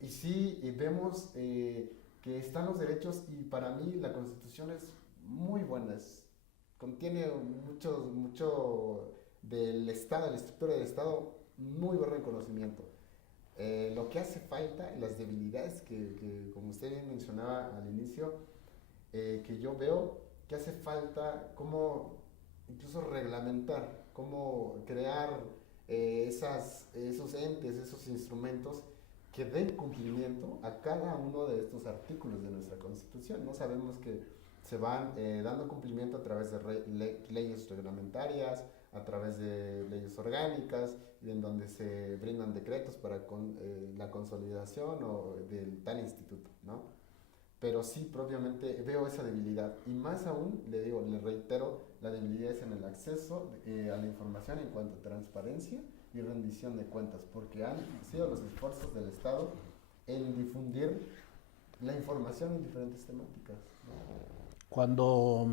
Y sí, vemos que están los derechos, y para mí la Constitución es muy buena, contiene mucho del Estado, de la estructura del Estado, muy buen reconocimiento. Lo que hace falta, las debilidades que como usted bien mencionaba al inicio, que yo veo que hace falta cómo incluso reglamentar, cómo crear esos entes, esos instrumentos que den cumplimiento a cada uno de estos artículos de nuestra Constitución, ¿no? Sabemos que se van dando cumplimiento a través de leyes reglamentarias, a través de leyes orgánicas, y en donde se brindan decretos para la consolidación del tal instituto, ¿no? Pero sí, propiamente veo esa debilidad, y más aún, le reitero, la debilidad es en el acceso a la información en cuanto a transparencia y rendición de cuentas, porque han sido los esfuerzos del Estado en difundir la información en diferentes temáticas, ¿no? Cuando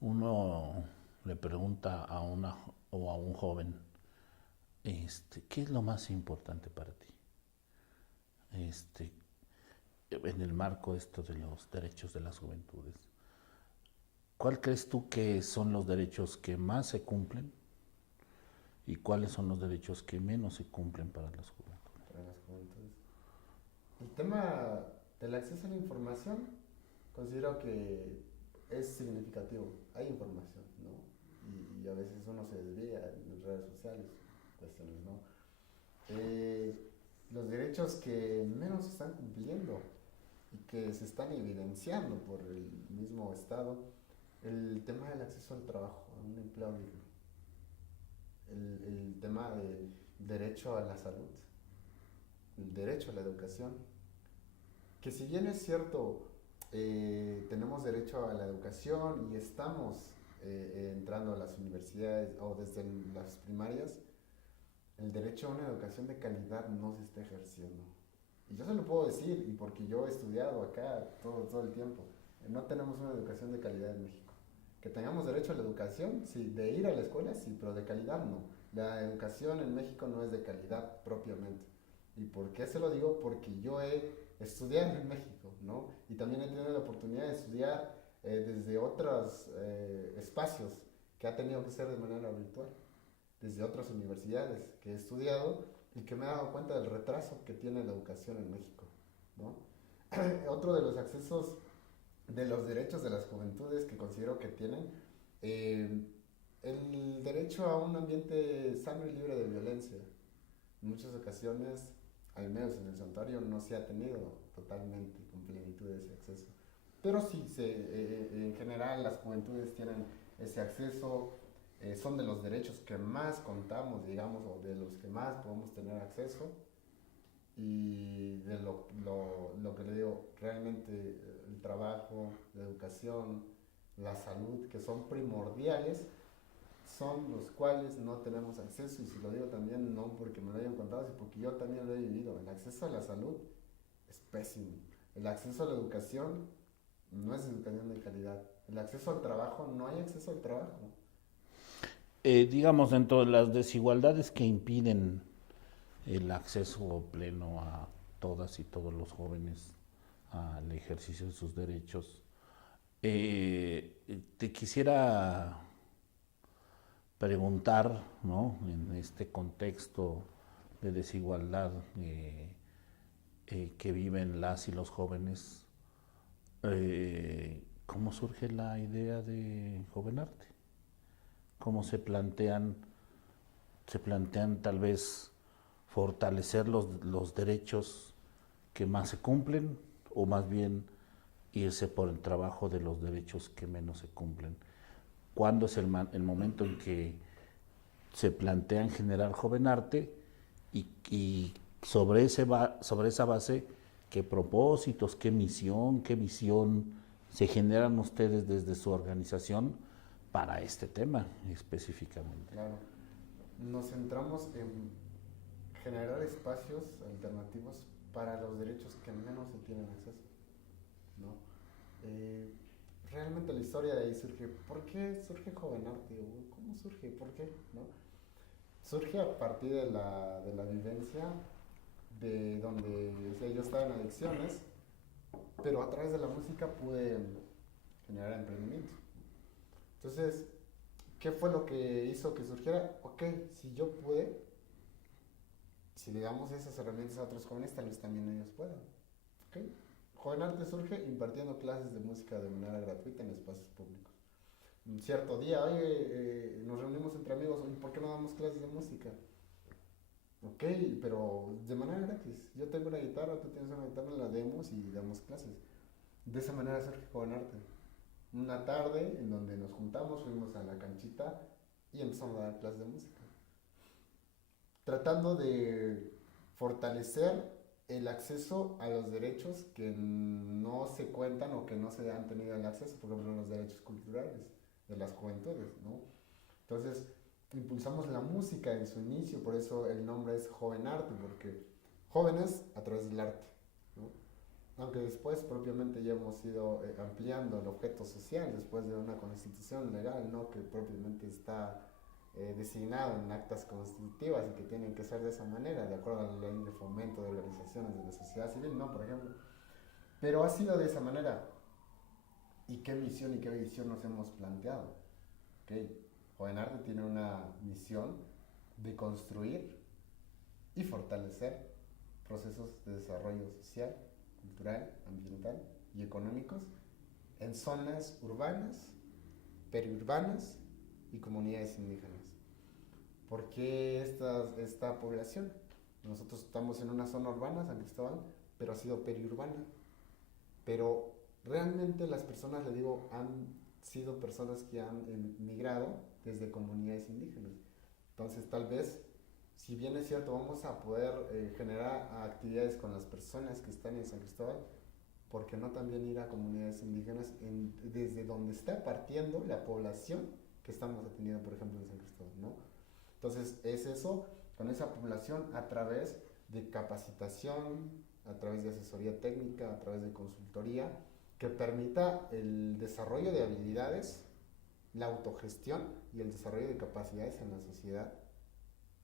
uno le pregunta a una o a un joven, ¿qué es lo más importante para ti? En el marco esto de los derechos de las juventudes, ¿cuál crees tú que son los derechos que más se cumplen y cuáles son los derechos que menos se cumplen para las juventudes? Para las juventudes. El tema del acceso a la información, considero que es significativo. Hay información, ¿no? Y a veces uno se desvía en redes sociales, cuestiones, ¿no? Los derechos que menos se están cumpliendo y que se están evidenciando por el mismo Estado, el tema del acceso al trabajo, a un empleo digno, el tema del derecho a la salud, el derecho a la educación, que si bien es cierto, tenemos derecho a la educación y estamos entrando a las universidades o desde las primarias, el derecho a una educación de calidad no se está ejerciendo. Y yo se lo puedo decir, y porque yo he estudiado acá todo el tiempo, no tenemos una educación de calidad en México. Que tengamos derecho a la educación, sí, de ir a la escuela, sí, pero de calidad no. La educación en México no es de calidad propiamente. ¿Y por qué se lo digo? Porque yo he estudiado en México, ¿no? Y también he tenido la oportunidad de estudiar desde otros espacios que ha tenido que ser de manera virtual, desde otras universidades que he estudiado y que me he dado cuenta del retraso que tiene la educación en México, ¿no? Otro de los accesos de los derechos de las juventudes que considero que tienen, el derecho a un ambiente sano y libre de violencia. En muchas ocasiones, al menos en el santuario, no se ha tenido totalmente con plenitud ese acceso. Pero sí, en general las juventudes tienen ese acceso, son de los derechos que más contamos, digamos, o de los que más podemos tener acceso. Y de lo que le digo, realmente el trabajo, la educación, la salud, que son primordiales, son los cuales no tenemos acceso. Y si lo digo también, no porque me lo hayan contado, sino porque yo también lo he vivido. El acceso a la salud es pésimo. El acceso a la educación no es educación de calidad. El acceso al trabajo, no hay acceso al trabajo. Digamos, dentro de las desigualdades que impiden el acceso pleno a todas y todos los jóvenes al ejercicio de sus derechos, te quisiera preguntar, ¿no? En este contexto de desigualdad que viven las y los jóvenes, ¿cómo surge la idea de Jovenarte? ¿Cómo se plantean tal vez fortalecer los derechos que más se cumplen o más bien irse por el trabajo de los derechos que menos se cumplen? ¿Cuándo es el momento en que se plantean generar Jovenarte y sobre esa base, qué propósitos, qué visión se generan ustedes desde su organización para este tema específicamente? Claro, nos centramos en generar espacios alternativos para los derechos que menos se tienen acceso, ¿no? Realmente la historia de ahí surge, ¿por qué surge Jovenarte? ¿Cómo surge? ¿Por qué? ¿No? Surge a partir de la vivencia de donde, o sea, yo estaba en adicciones, pero a través de la música pude generar emprendimiento. Entonces, ¿qué fue lo que hizo que surgiera? Ok, si yo pude, si le damos esas herramientas a otros jóvenes, tal vez también ellos puedan. ¿Okay? Jovenarte surge impartiendo clases de música de manera gratuita en espacios públicos. Un cierto día, oye, nos reunimos entre amigos, oye, ¿por qué no damos clases de música? Ok, pero de manera gratis. Yo tengo una guitarra, tú tienes una guitarra, la demos y damos clases. De esa manera surge Jovenarte. Una tarde en donde nos juntamos, fuimos a la canchita y empezamos a dar clases de música, tratando de fortalecer el acceso a los derechos que no se cuentan o que no se han tenido el acceso, por ejemplo, los derechos culturales de las juventudes, ¿no? Entonces, impulsamos la música en su inicio, por eso el nombre es Joven Arte, porque jóvenes a través del arte, ¿no? Aunque después propiamente ya hemos ido ampliando el objeto social después de una constitución legal, ¿no? Que propiamente está designado en actas constitutivas y que tienen que ser de esa manera, de acuerdo a la ley de fomento de organizaciones de la sociedad civil, ¿no? Por ejemplo. Pero ha sido de esa manera. ¿Y qué misión y qué visión nos hemos planteado? ¿Okay? Joven Arte tiene una misión de construir y fortalecer procesos de desarrollo social, cultural, ambiental y económicos en zonas urbanas, periurbanas y comunidades indígenas. ¿Por qué esta población? Nosotros estamos en una zona urbana, San Cristóbal, pero ha sido periurbana. Pero realmente las personas, le digo, han sido personas que han migrado desde comunidades indígenas. Entonces, tal vez, si bien es cierto, vamos a poder generar actividades con las personas que están en San Cristóbal, ¿por qué no también ir a comunidades indígenas desde donde está partiendo la población que estamos atendiendo, por ejemplo, en San Cristóbal, ¿no? Entonces, es eso, con esa población a través de capacitación, a través de asesoría técnica, a través de consultoría, que permita el desarrollo de habilidades, la autogestión y el desarrollo de capacidades en la sociedad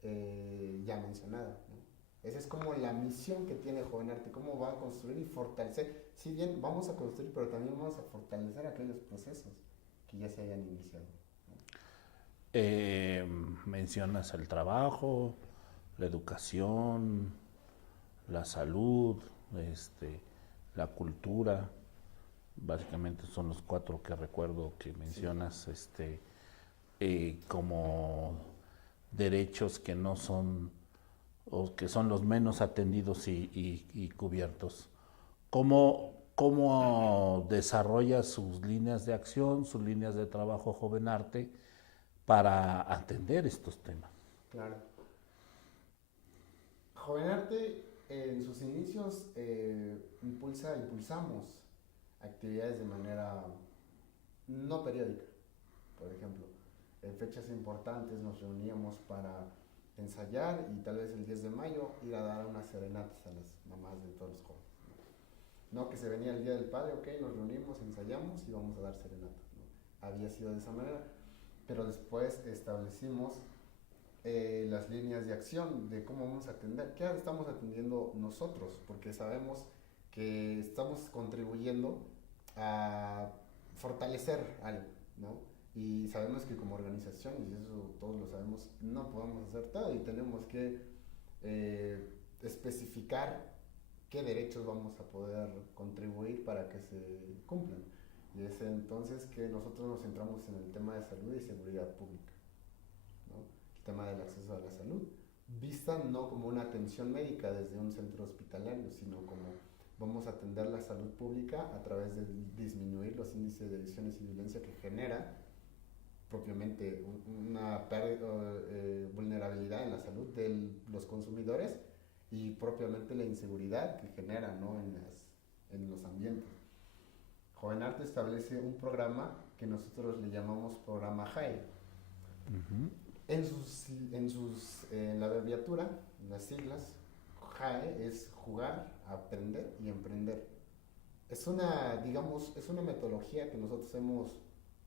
ya mencionada, ¿no? Esa es como la misión que tiene Joven Arte, cómo va a construir y fortalecer. Si bien vamos a construir, pero también vamos a fortalecer aquellos procesos que ya se hayan iniciado, ¿no? Mencionas el trabajo, la educación, la salud, la cultura. Básicamente son los 4 que recuerdo que mencionas, como derechos que no son, o que son los menos atendidos y cubiertos. ¿Cómo desarrolla sus líneas de acción, sus líneas de trabajo Joven Arte para atender estos temas? Claro. Joven Arte en sus inicios impulsamos actividades de manera no periódica. Por ejemplo, en fechas importantes nos reuníamos para ensayar y tal vez el 10 de mayo ir a dar unas serenatas a las mamás de todos los jóvenes, ¿no? Que se venía el Día del Padre, ok, nos reunimos, ensayamos y vamos a dar serenatas, ¿no? Había sido de esa manera, pero después establecimos las líneas de acción de cómo vamos a atender, qué estamos atendiendo nosotros, porque sabemos que estamos contribuyendo a fortalecer algo, ¿no? Y sabemos que como organización, y eso todos lo sabemos, no podemos hacer todo y tenemos que especificar qué derechos vamos a poder contribuir para que se cumplan. Y es entonces que nosotros nos centramos en el tema de salud y seguridad pública, ¿no? El tema del acceso a la salud, vista no como una atención médica desde un centro hospitalario, sino como vamos a atender la salud pública a través de disminuir los índices de adicciones y violencia que genera propiamente una vulnerabilidad en la salud de los consumidores y propiamente la inseguridad que genera, ¿no? en los ambientes. Joven Arte establece un programa que nosotros le llamamos programa JAE. Uh-huh. En la abreviatura, en las siglas, JAE es jugar, aprender y emprender. Es una metodología que nosotros hemos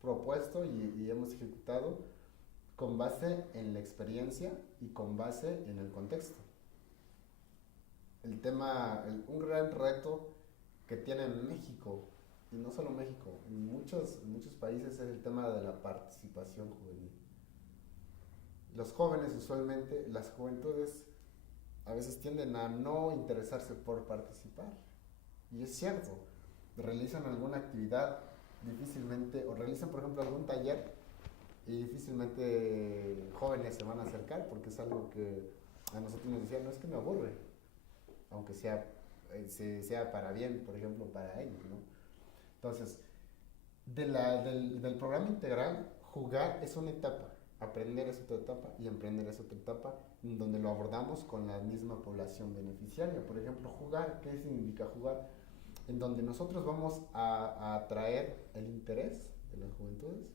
propuesto y hemos ejecutado con base en la experiencia y con base en el contexto. Un gran reto que tiene México, y no solo México, en muchos países es el tema de la participación juvenil. Los jóvenes usualmente, las juventudes a veces tienden a no interesarse por participar. Y es cierto, realizan alguna actividad difícilmente, o realizan por ejemplo algún taller y difícilmente jóvenes se van a acercar porque es algo que a nosotros nos decían, no, es que me aburre, aunque sea para bien, por ejemplo, para ellos, ¿no? Entonces, del programa integral, jugar es una etapa, aprender es otra etapa y emprender es otra etapa, en donde lo abordamos con la misma población beneficiaria. Por ejemplo, jugar, ¿qué significa jugar? En donde nosotros vamos a atraer el interés de las juventudes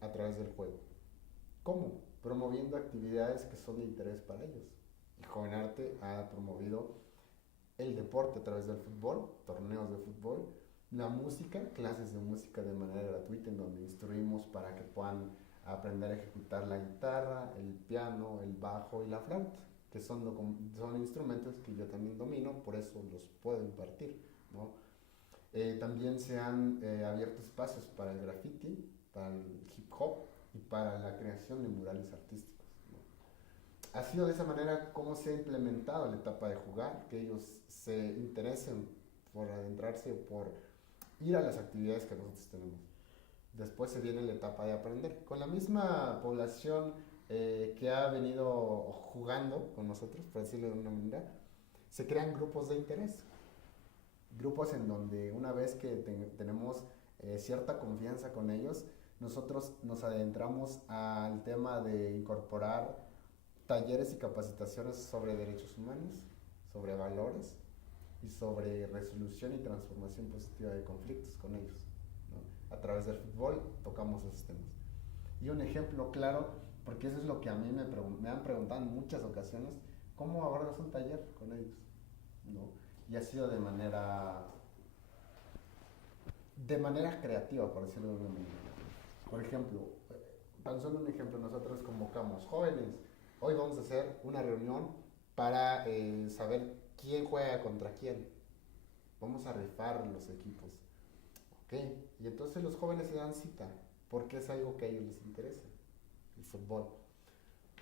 a través del juego. ¿Cómo? promoviendo actividades que son de interés para ellos. Y Jovenarte ha promovido el deporte a través del fútbol, torneos de fútbol, la música, clases de música de manera gratuita en donde instruimos para que puedan aprender a ejecutar la guitarra, el piano, el bajo y la flauta, que son instrumentos que yo también domino, por eso los puedo impartir, ¿no? También se han abierto espacios para el graffiti, para el hip hop y para la creación de murales artísticos, ¿no? Ha sido de esa manera como se ha implementado la etapa de jugar, que ellos se interesen por adentrarse o por ir a las actividades que nosotros tenemos. Después se viene la etapa de aprender. Con la misma población que ha venido jugando con nosotros, por decirlo de una manera, se crean grupos de interés. Grupos en donde una vez que tenemos cierta confianza con ellos, nosotros nos adentramos al tema de incorporar talleres y capacitaciones sobre derechos humanos, sobre valores y sobre resolución y transformación positiva de conflictos con ellos, ¿no? A través del fútbol tocamos esos temas. Y un ejemplo claro, porque eso es lo que a mí me han preguntado en muchas ocasiones, ¿cómo abordas un taller con ellos? ¿No? Y ha sido de manera creativa, por decirlo de una manera. Por ejemplo, tan solo un ejemplo, nosotros convocamos jóvenes, hoy vamos a hacer una reunión para saber quién juega contra quién. Vamos a rifar los equipos. ¿Ok? Y entonces los jóvenes se dan cita, porque es algo que a ellos les interesa, el fútbol.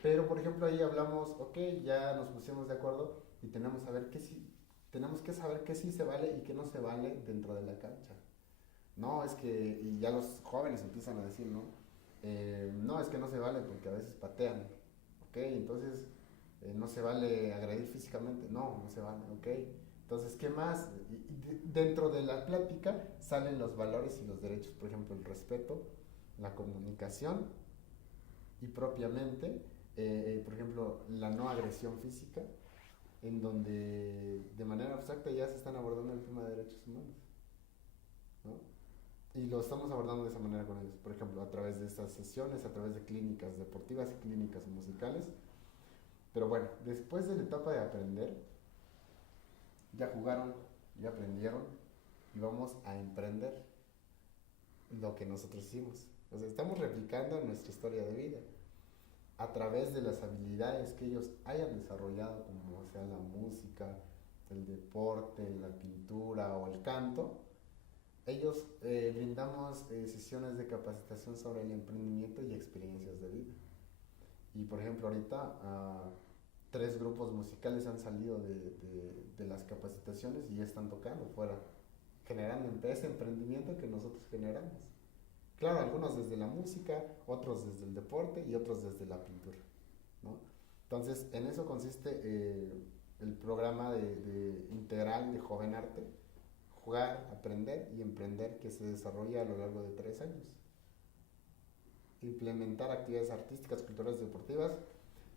Pero, por ejemplo, ahí hablamos, ok, ya nos pusimos de acuerdo y tenemos que saber qué sí se vale y qué no se vale dentro de la cancha. No, es que, y ya los jóvenes empiezan a decir, ¿no? No, es que no se vale porque a veces patean. Ok, entonces no se vale agredir físicamente. No se vale, ok. Entonces, ¿qué más? Dentro de la plática salen los valores y los derechos, por ejemplo, el respeto, la comunicación y propiamente, por ejemplo, la no agresión física, en donde de manera abstracta ya se están abordando el tema de derechos humanos, ¿no? Y lo estamos abordando de esa manera con ellos, por ejemplo, a través de estas sesiones, a través de clínicas deportivas y clínicas musicales. Pero bueno, después de la etapa de aprender, ya jugaron, ya aprendieron y vamos a emprender lo que nosotros hicimos. O sea, estamos replicando nuestra historia de vida a través de las habilidades que ellos hayan desarrollado, como sea la música, el deporte, la pintura o el canto. Ellos brindamos sesiones de capacitación sobre el emprendimiento y experiencias de vida. Y por ejemplo, ahorita 3 grupos musicales han salido de las capacitaciones y ya están tocando fuera, generando ese emprendimiento que nosotros generamos. Claro, algunos desde la música, otros desde el deporte y otros desde la pintura, ¿no? Entonces, en eso consiste el programa integral de Jovenarte, jugar, aprender y emprender, que se desarrolla a lo largo de 3 años. Implementar actividades artísticas, culturales y deportivas,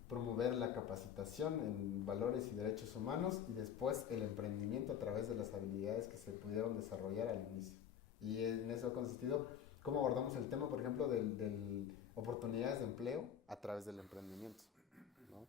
promover la capacitación en valores y derechos humanos y después el emprendimiento a través de las habilidades que se pudieron desarrollar al inicio. Y en eso ha consistido cómo abordamos el tema, por ejemplo, de oportunidades de empleo a través del emprendimiento, ¿no?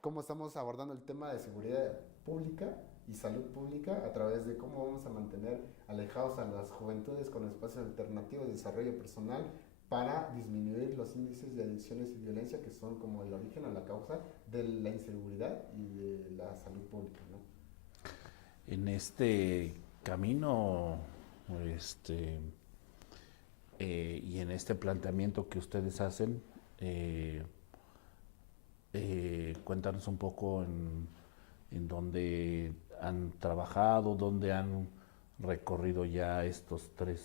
Cómo estamos abordando el tema de seguridad pública y salud pública a través de cómo vamos a mantener alejados a las juventudes con espacios alternativos de desarrollo personal para disminuir los índices de adicciones y violencia que son como el origen o la causa de la inseguridad y de la salud pública, ¿no? En este camino, y en este planteamiento que ustedes hacen, cuéntanos un poco en dónde han trabajado, dónde han recorrido ya estos 3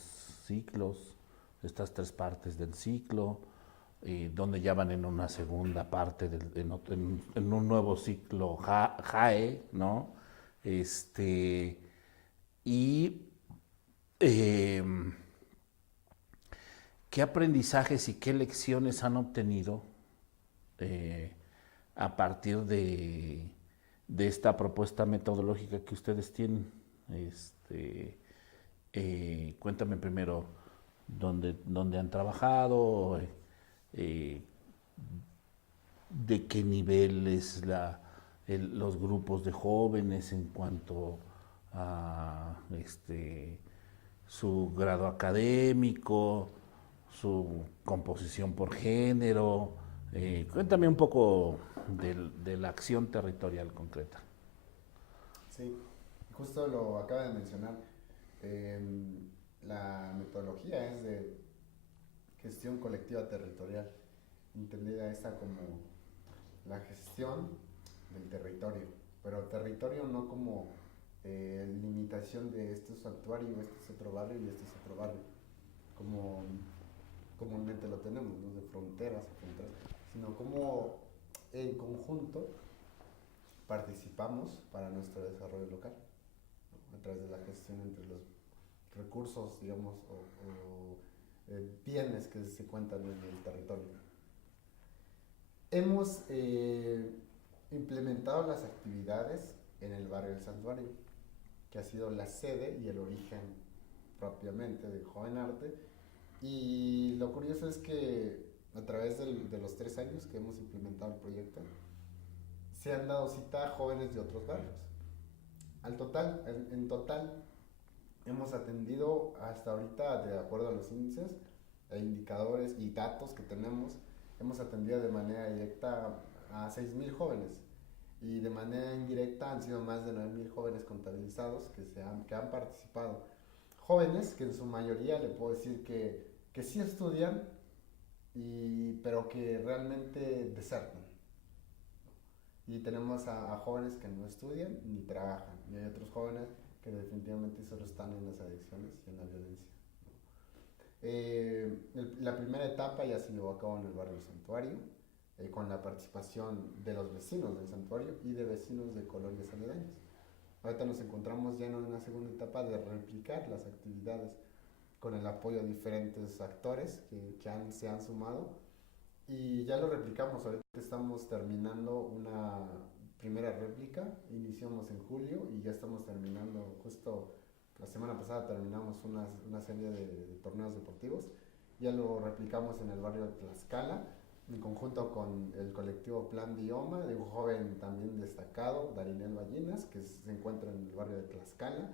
ciclos, estas 3 partes del ciclo, donde ya van en una segunda parte, en un nuevo ciclo JAE, ¿no? Y ¿qué aprendizajes y qué lecciones han obtenido a partir de esta propuesta metodológica que ustedes tienen? Cuéntame primero dónde han trabajado, de qué nivel es los grupos de jóvenes en cuanto a su grado académico, su composición por género. Cuéntame un poco de la acción territorial concreta. Sí, justo lo acaba de mencionar. La metodología es de gestión colectiva territorial, entendida esta como la gestión del territorio, pero territorio no como limitación de esto es santuario, este es otro barrio y este es otro barrio, como comúnmente lo tenemos, ¿no? De fronteras a fronteras, sino como en conjunto participamos para nuestro desarrollo local, ¿no? A través de la gestión entre los recursos, digamos, o bienes que se cuentan en el territorio. Hemos implementado las actividades en el barrio del Santuario, que ha sido la sede y el origen propiamente de Joven Arte. Y lo curioso es que a través de los 3 años que hemos implementado el proyecto, se han dado cita a jóvenes de otros barrios. En total, hemos atendido hasta ahorita, de acuerdo a los índices e indicadores y datos que tenemos, hemos atendido de manera directa a 6,000 jóvenes, y de manera indirecta han sido más de 9,000 jóvenes contabilizados que han participado. Jóvenes que en su mayoría le puedo decir que sí estudian, pero que realmente desertan. Y tenemos a jóvenes que no estudian ni trabajan, y hay otros jóvenes que definitivamente solo están en las adicciones y en la violencia. La primera etapa ya se llevó a cabo en el barrio del Santuario, con la participación de los vecinos del Santuario y de vecinos de colonias aledañas. Ahorita nos encontramos ya en una segunda etapa de replicar las actividades con el apoyo de diferentes actores que se han sumado, y ya lo replicamos. Ahorita estamos terminando una primera réplica, iniciamos en julio y ya estamos terminando, justo la semana pasada terminamos una serie de torneos deportivos. Ya lo replicamos en el barrio de Tlaxcala, en conjunto con el colectivo Plan Dioma, de un joven también destacado, Darinel Ballinas, que se encuentra en el barrio de Tlaxcala.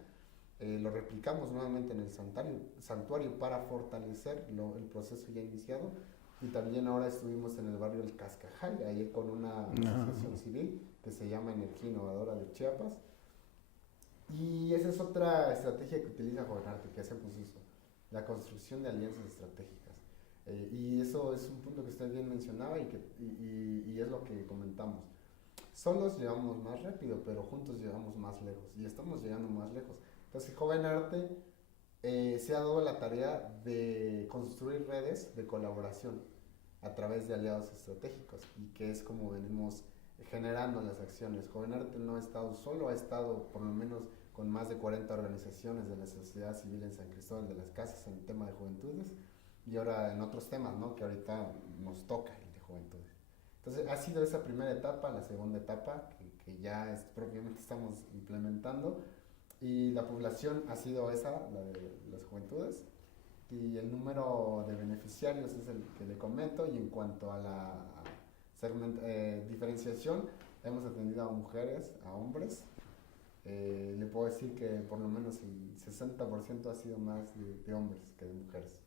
Lo replicamos nuevamente en el santuario para fortalecer el proceso ya iniciado, y también ahora estuvimos en el barrio del Cascajal, ayer con una asociación civil que se llama Energía Innovadora de Chiapas. Y esa es otra estrategia que utiliza Joven Arte, que hacemos eso, la construcción de alianzas estratégicas. Y eso es un punto que usted bien mencionaba y es lo que comentamos. Solos llegamos más rápido, pero juntos llegamos más lejos, y estamos llegando más lejos. Entonces, Joven Arte se ha dado la tarea de construir redes de colaboración a través de aliados estratégicos, y que es como venimos generando las acciones. Joven Arte no ha estado solo, ha estado por lo menos con más de 40 organizaciones de la sociedad civil en San Cristóbal de las Casas en el tema de juventudes, y ahora en otros temas, ¿no?, que ahorita nos toca el de juventudes. Entonces ha sido esa primera etapa. La segunda etapa que ya propiamente estamos implementando, y la población ha sido esa, la de las juventudes, y el número de beneficiarios es el que le comento. Y en cuanto a la diferenciación, hemos atendido a mujeres, a hombres. Le puedo decir que por lo menos el 60% ha sido más de hombres que de mujeres.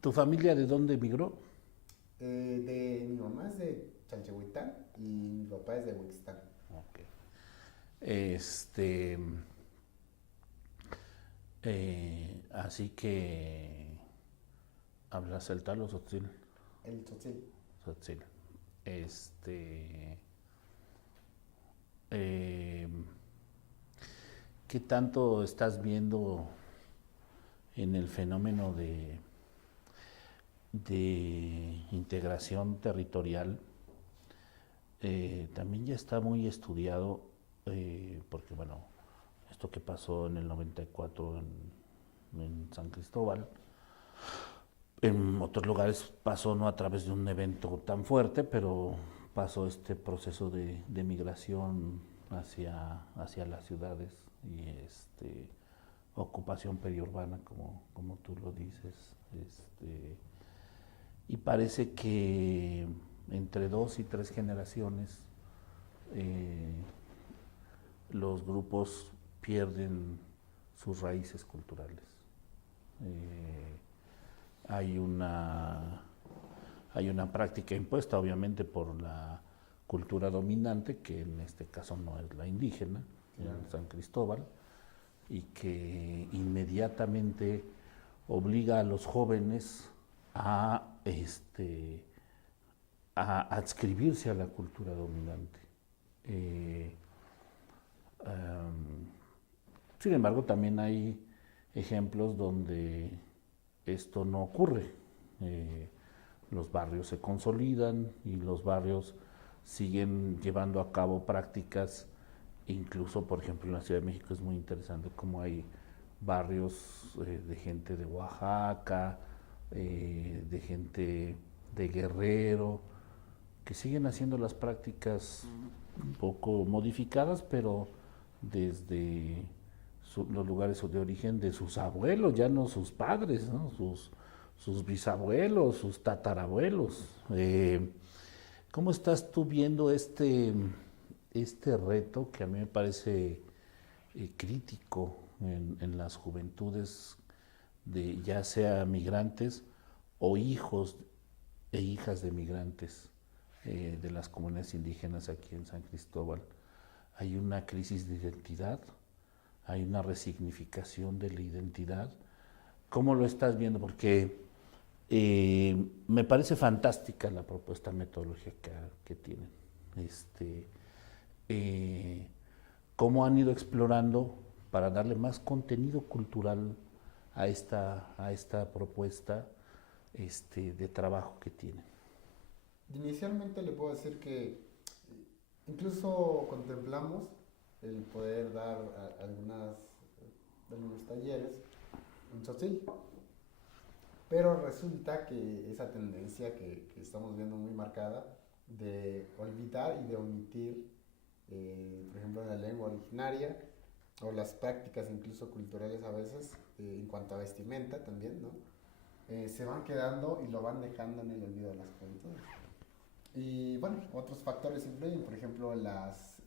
¿Tu familia de dónde emigró? Mi mamá es de Chalchihuitán y mi papá es de Huixtán. Okay. Así que hablas el tal o tzotzil. El tzotzil. Tzotzil. ¿Qué tanto estás viendo en el fenómeno de integración territorial? También ya está muy estudiado, porque bueno, esto que pasó en el 94 en San Cristóbal, en otros lugares pasó no a través de un evento tan fuerte, pero pasó este proceso de migración hacia las ciudades, y ocupación periurbana, como tú lo dices. Y parece que entre 2 y 3 generaciones los grupos pierden sus raíces culturales. Hay una práctica impuesta obviamente por la cultura dominante, que en este caso no es la indígena, en San Cristóbal, y que inmediatamente obliga a los jóvenes a adscribirse a la cultura dominante. Sin embargo, también hay ejemplos donde esto no ocurre. Los barrios se consolidan y los barrios siguen llevando a cabo prácticas. Incluso, por ejemplo, en la Ciudad de México es muy interesante cómo hay barrios de gente de Oaxaca, de gente de Guerrero, que siguen haciendo las prácticas un poco modificadas, pero desde los lugares de origen de sus abuelos, ya no sus padres, ¿no? Sus bisabuelos, sus tatarabuelos. ¿Cómo estás tú viendo este reto que a mí me parece crítico en las juventudes, de ya sea migrantes o hijos e hijas de migrantes de las comunidades indígenas aquí en San Cristóbal? Hay una crisis de identidad, hay una resignificación de la identidad. ¿Cómo lo estás viendo? Porque me parece fantástica la propuesta metodológica que tienen. Cómo han ido explorando para darle más contenido cultural a esta propuesta de trabajo que tienen. Inicialmente le puedo decir que incluso contemplamos el poder dar algunos talleres en Tzotzil, pero resulta que esa tendencia que estamos viendo muy marcada de olvidar y de omitir, por ejemplo, la lengua originaria o las prácticas incluso culturales a veces, en cuanto a vestimenta también, ¿no? Se van quedando y lo van dejando en el olvido de las juventudes. Y bueno, otros factores influyen, por ejemplo, las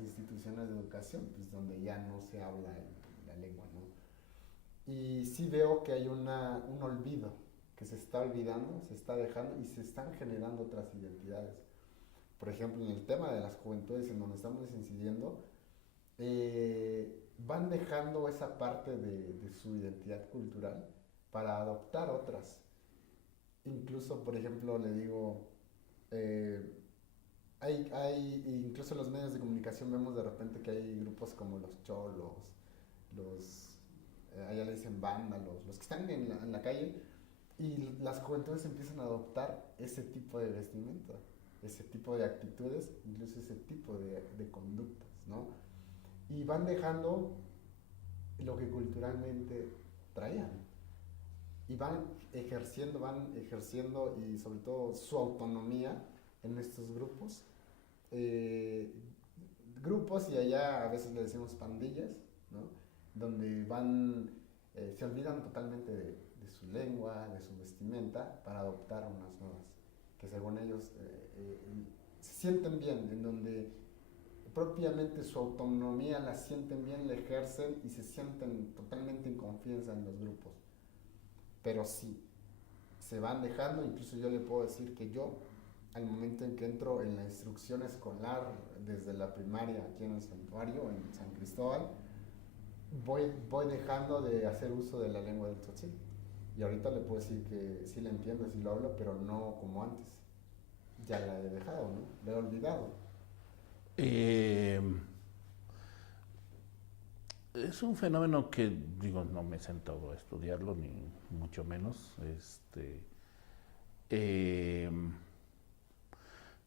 instituciones de educación, pues donde ya no se habla la lengua, ¿no? Y sí veo que hay un olvido, que se está olvidando, se está dejando y se están generando otras identidades. Por ejemplo, en el tema de las juventudes en donde estamos incidiendo, van dejando esa parte de su identidad cultural para adoptar otras. Incluso, por ejemplo, le digo, incluso en los medios de comunicación vemos de repente que hay grupos como los cholos, allá le dicen vándalos, los que están en la calle, y las juventudes empiezan a adoptar ese tipo de vestimenta, ese tipo de actitudes, incluso ese tipo de conductas, ¿no? Y van dejando lo que culturalmente traían. Y van ejerciendo y sobre todo su autonomía en estos grupos. Grupos, y allá a veces le decimos pandillas, ¿no? Donde se olvidan totalmente de su lengua, de su vestimenta, para adoptar unas nuevas, que según ellos se sienten bien, en donde propiamente su autonomía la sienten bien, la ejercen y se sienten totalmente en confianza en los grupos. Pero sí, se van dejando. Incluso yo le puedo decir que yo, al momento en que entro en la instrucción escolar desde la primaria aquí en el santuario, en San Cristóbal, voy dejando de hacer uso de la lengua del tzotzil. Y ahorita le puedo decir que sí la entiendo, sí lo hablo, pero no como antes. Ya la he dejado, ¿no? La he olvidado. Es un fenómeno que, digo, no me he sentado a estudiarlo, ni mucho menos,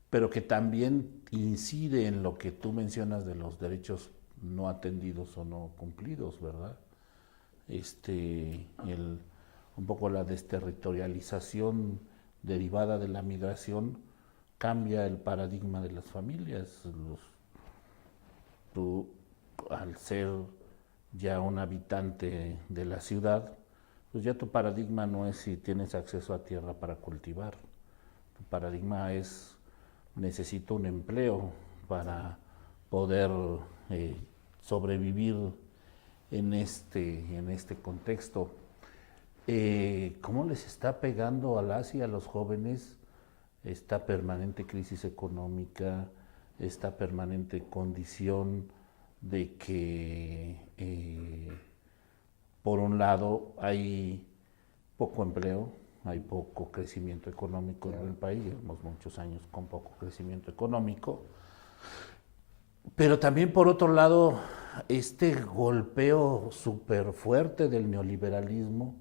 pero que también incide en lo que tú mencionas de los derechos no atendidos o no cumplidos, ¿verdad? Un poco la desterritorialización derivada de la migración cambia el paradigma de las familias. Tú, al ser ya un habitante de la ciudad, pues ya tu paradigma no es si tienes acceso a tierra para cultivar. Tu paradigma es necesito un empleo para poder eh, sobrevivir en este contexto. ¿Cómo les está pegando a las y a los jóvenes esta permanente crisis económica, esta permanente condición de que, por un lado, hay poco empleo, hay poco crecimiento económico en el país, llevamos muchos años con poco crecimiento económico, pero también por otro lado, este golpeo súper fuerte del neoliberalismo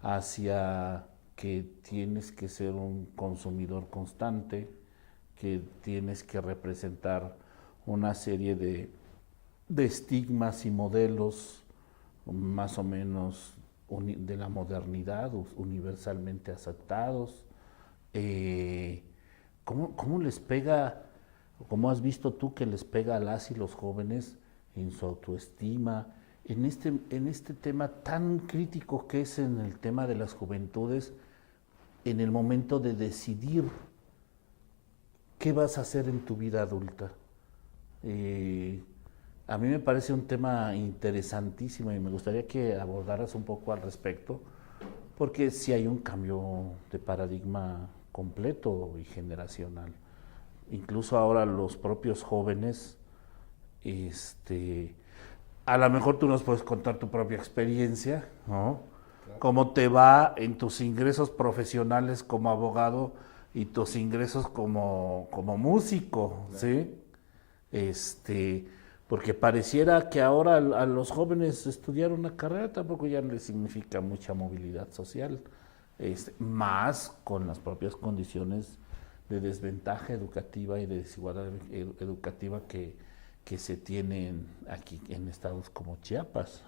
hacia que tienes que ser un consumidor constante, que tienes que representar una serie de estigmas y modelos más o menos de la modernidad, universalmente aceptados. ¿Cómo les pega, cómo has visto tú que les pega a las y los jóvenes en su autoestima, en este tema tan crítico que es en el tema de las juventudes, en el momento de decidir qué vas a hacer en tu vida adulta? A mí me parece un tema interesantísimo y me gustaría que abordaras un poco al respecto, porque sí hay un cambio de paradigma completo y generacional. Incluso ahora los propios jóvenes, a lo mejor tú nos puedes contar tu propia experiencia, ¿no? Claro. Cómo te va en tus ingresos profesionales como abogado y tus ingresos como músico, Claro. ¿sí? Porque pareciera que ahora a los jóvenes estudiar una carrera tampoco ya les significa mucha movilidad social, más con las propias condiciones de desventaja educativa y de desigualdad educativa que se tienen aquí en estados como Chiapas.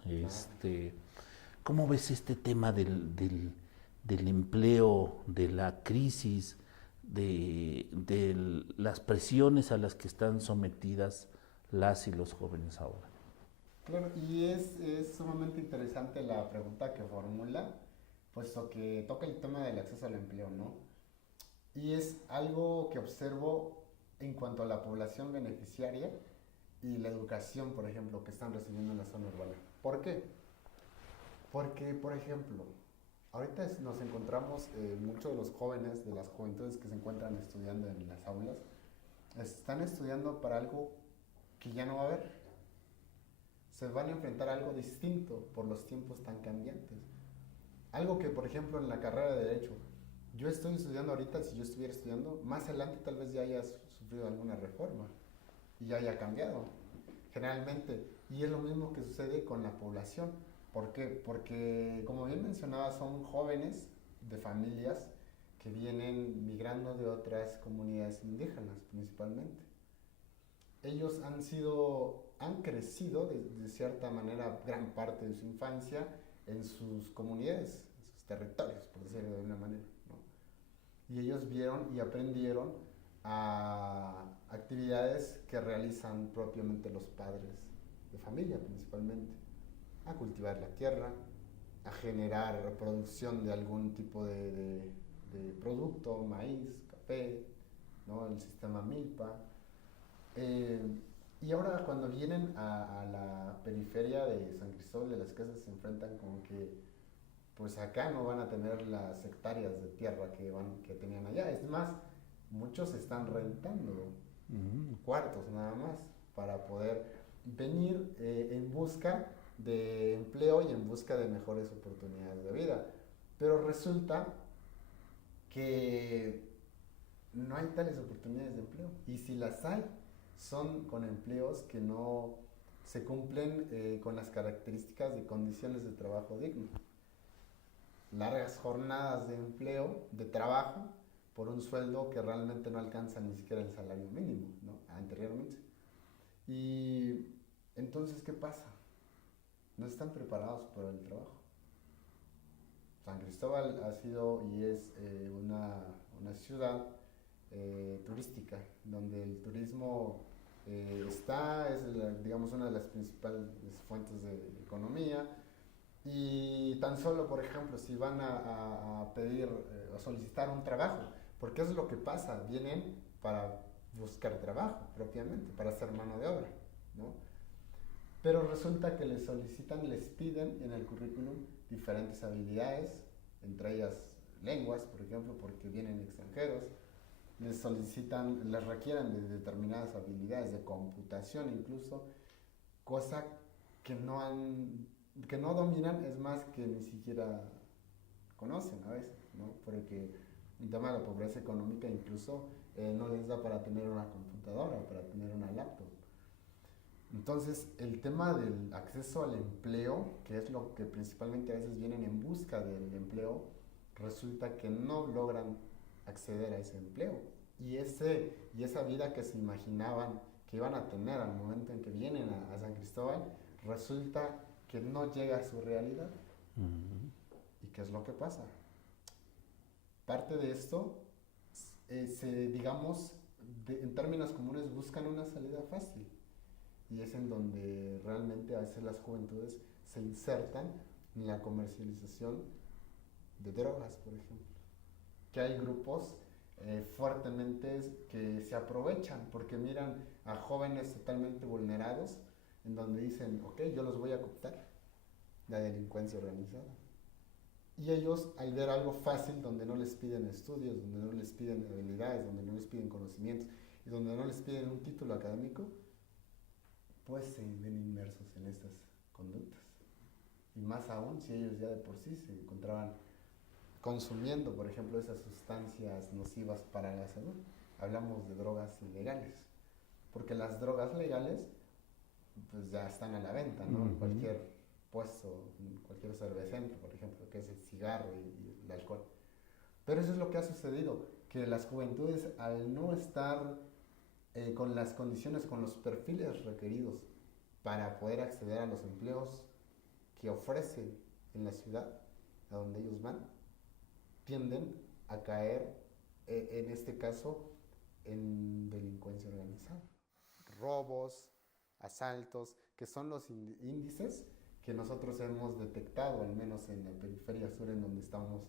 ¿Cómo ves este tema del empleo, de la crisis, de las presiones a las que están sometidas las y los jóvenes ahora? Claro, y es sumamente interesante la pregunta que formula, puesto que toca el tema del acceso al empleo, ¿no? Y es algo que observo en cuanto a la población beneficiaria y la educación, por ejemplo, que están recibiendo en la zona urbana. ¿Por qué? Porque, por ejemplo, ahorita nos encontramos, muchos de los jóvenes, de las juventudes que se encuentran estudiando en las aulas, están estudiando para algo que ya no va a haber. Se van a enfrentar a algo distinto por los tiempos tan cambiantes. Algo que, por ejemplo, en la carrera de Derecho, yo estoy estudiando ahorita, si yo estuviera estudiando, más adelante tal vez ya haya sufrido alguna reforma y ya haya cambiado, generalmente. Y es lo mismo que sucede con la población. ¿Por qué? Porque, como bien mencionaba, son jóvenes de familias que vienen migrando de otras comunidades indígenas, principalmente. Ellos han crecido de cierta manera gran parte de su infancia en sus comunidades, en sus territorios, por decirlo de alguna manera, ¿no? Y ellos vieron y aprendieron a actividades que realizan propiamente los padres de familia, principalmente, a cultivar la tierra, a generar producción de algún tipo de producto, maíz, café, ¿no? El sistema milpa. Y ahora cuando vienen a la periferia de San Cristóbal de las Casas se enfrentan con que pues acá no van a tener las hectáreas de tierra que tenían allá. Es más, muchos están rentando cuartos nada más para poder venir en busca de empleo y en busca de mejores oportunidades de vida. Pero resulta que no hay tales oportunidades de empleo. Y si las hay, son con empleos que no se cumplen con las características de condiciones de trabajo digno. Largas jornadas de empleo, de trabajo, por un sueldo que realmente no alcanza ni siquiera el salario mínimo, ¿no? Anteriormente. Y entonces, ¿qué pasa? No están preparados para el trabajo. San Cristóbal ha sido y es una ciudad turística, donde el turismo digamos, una de las principales fuentes de economía. Y tan solo, por ejemplo, si van a pedir o solicitar un trabajo, porque eso es lo que pasa, vienen para buscar trabajo propiamente, para hacer mano de obra, ¿no? Pero resulta que les solicitan, les piden en el currículum diferentes habilidades, entre ellas lenguas, por ejemplo, porque vienen extranjeros, les solicitan, les requieren de determinadas habilidades de computación incluso, cosa que no dominan, es más que ni siquiera conocen a veces, ¿no? Porque el tema de la pobreza económica incluso no les da para tener una computadora, para tener una laptop. Entonces, el tema del acceso al empleo, que es lo que principalmente a veces vienen en busca del empleo, resulta que no logran acceder a ese empleo. Y esa vida que se imaginaban que iban a tener al momento en que vienen a San Cristóbal, resulta que no llega a su realidad. ¿Y qué es lo que pasa? Parte de esto, digamos, en términos comunes, buscan una salida fácil. Y es en donde realmente a veces las juventudes se insertan en la comercialización de drogas, por ejemplo. Que hay grupos fuertemente que se aprovechan porque miran a jóvenes totalmente vulnerados, en donde dicen, ok, yo los voy a cooptar, la delincuencia organizada. Y ellos, al ver algo fácil, donde no les piden estudios, donde no les piden habilidades, donde no les piden conocimientos y donde no les piden un título académico, pues se ven inmersos en estas conductas. Y más aún si ellos ya de por sí se encontraban consumiendo, por ejemplo, esas sustancias nocivas para la salud. Hablamos de drogas ilegales, porque las drogas legales pues ya están a la venta, ¿no? En cualquier puesto, en cualquier cervecentro, por ejemplo, que es el cigarro y el alcohol. Pero eso es lo que ha sucedido, que las juventudes, al no estar con las condiciones, con los perfiles requeridos para poder acceder a los empleos que ofrece en la ciudad a donde ellos van, tienden a caer, en este caso, en delincuencia organizada. Robos, asaltos, que son los índices que nosotros hemos detectado, al menos en la periferia sur, en donde estamos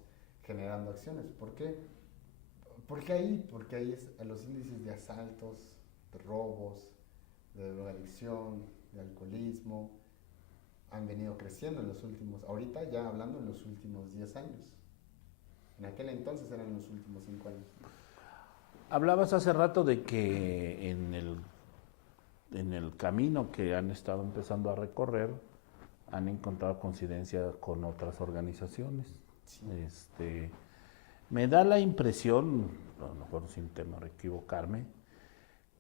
generando acciones. ¿Por qué? Porque ahí los índices de asaltos, de robos, de drogadicción, de alcoholismo, han venido creciendo en los últimos, ahorita ya hablando en los últimos 10 años. En aquel entonces eran los últimos 5 años. Hablabas hace rato de que en el camino que han estado empezando a recorrer, han encontrado coincidencia con otras organizaciones. Sí. Me da la impresión, a lo mejor sin temor a equivocarme,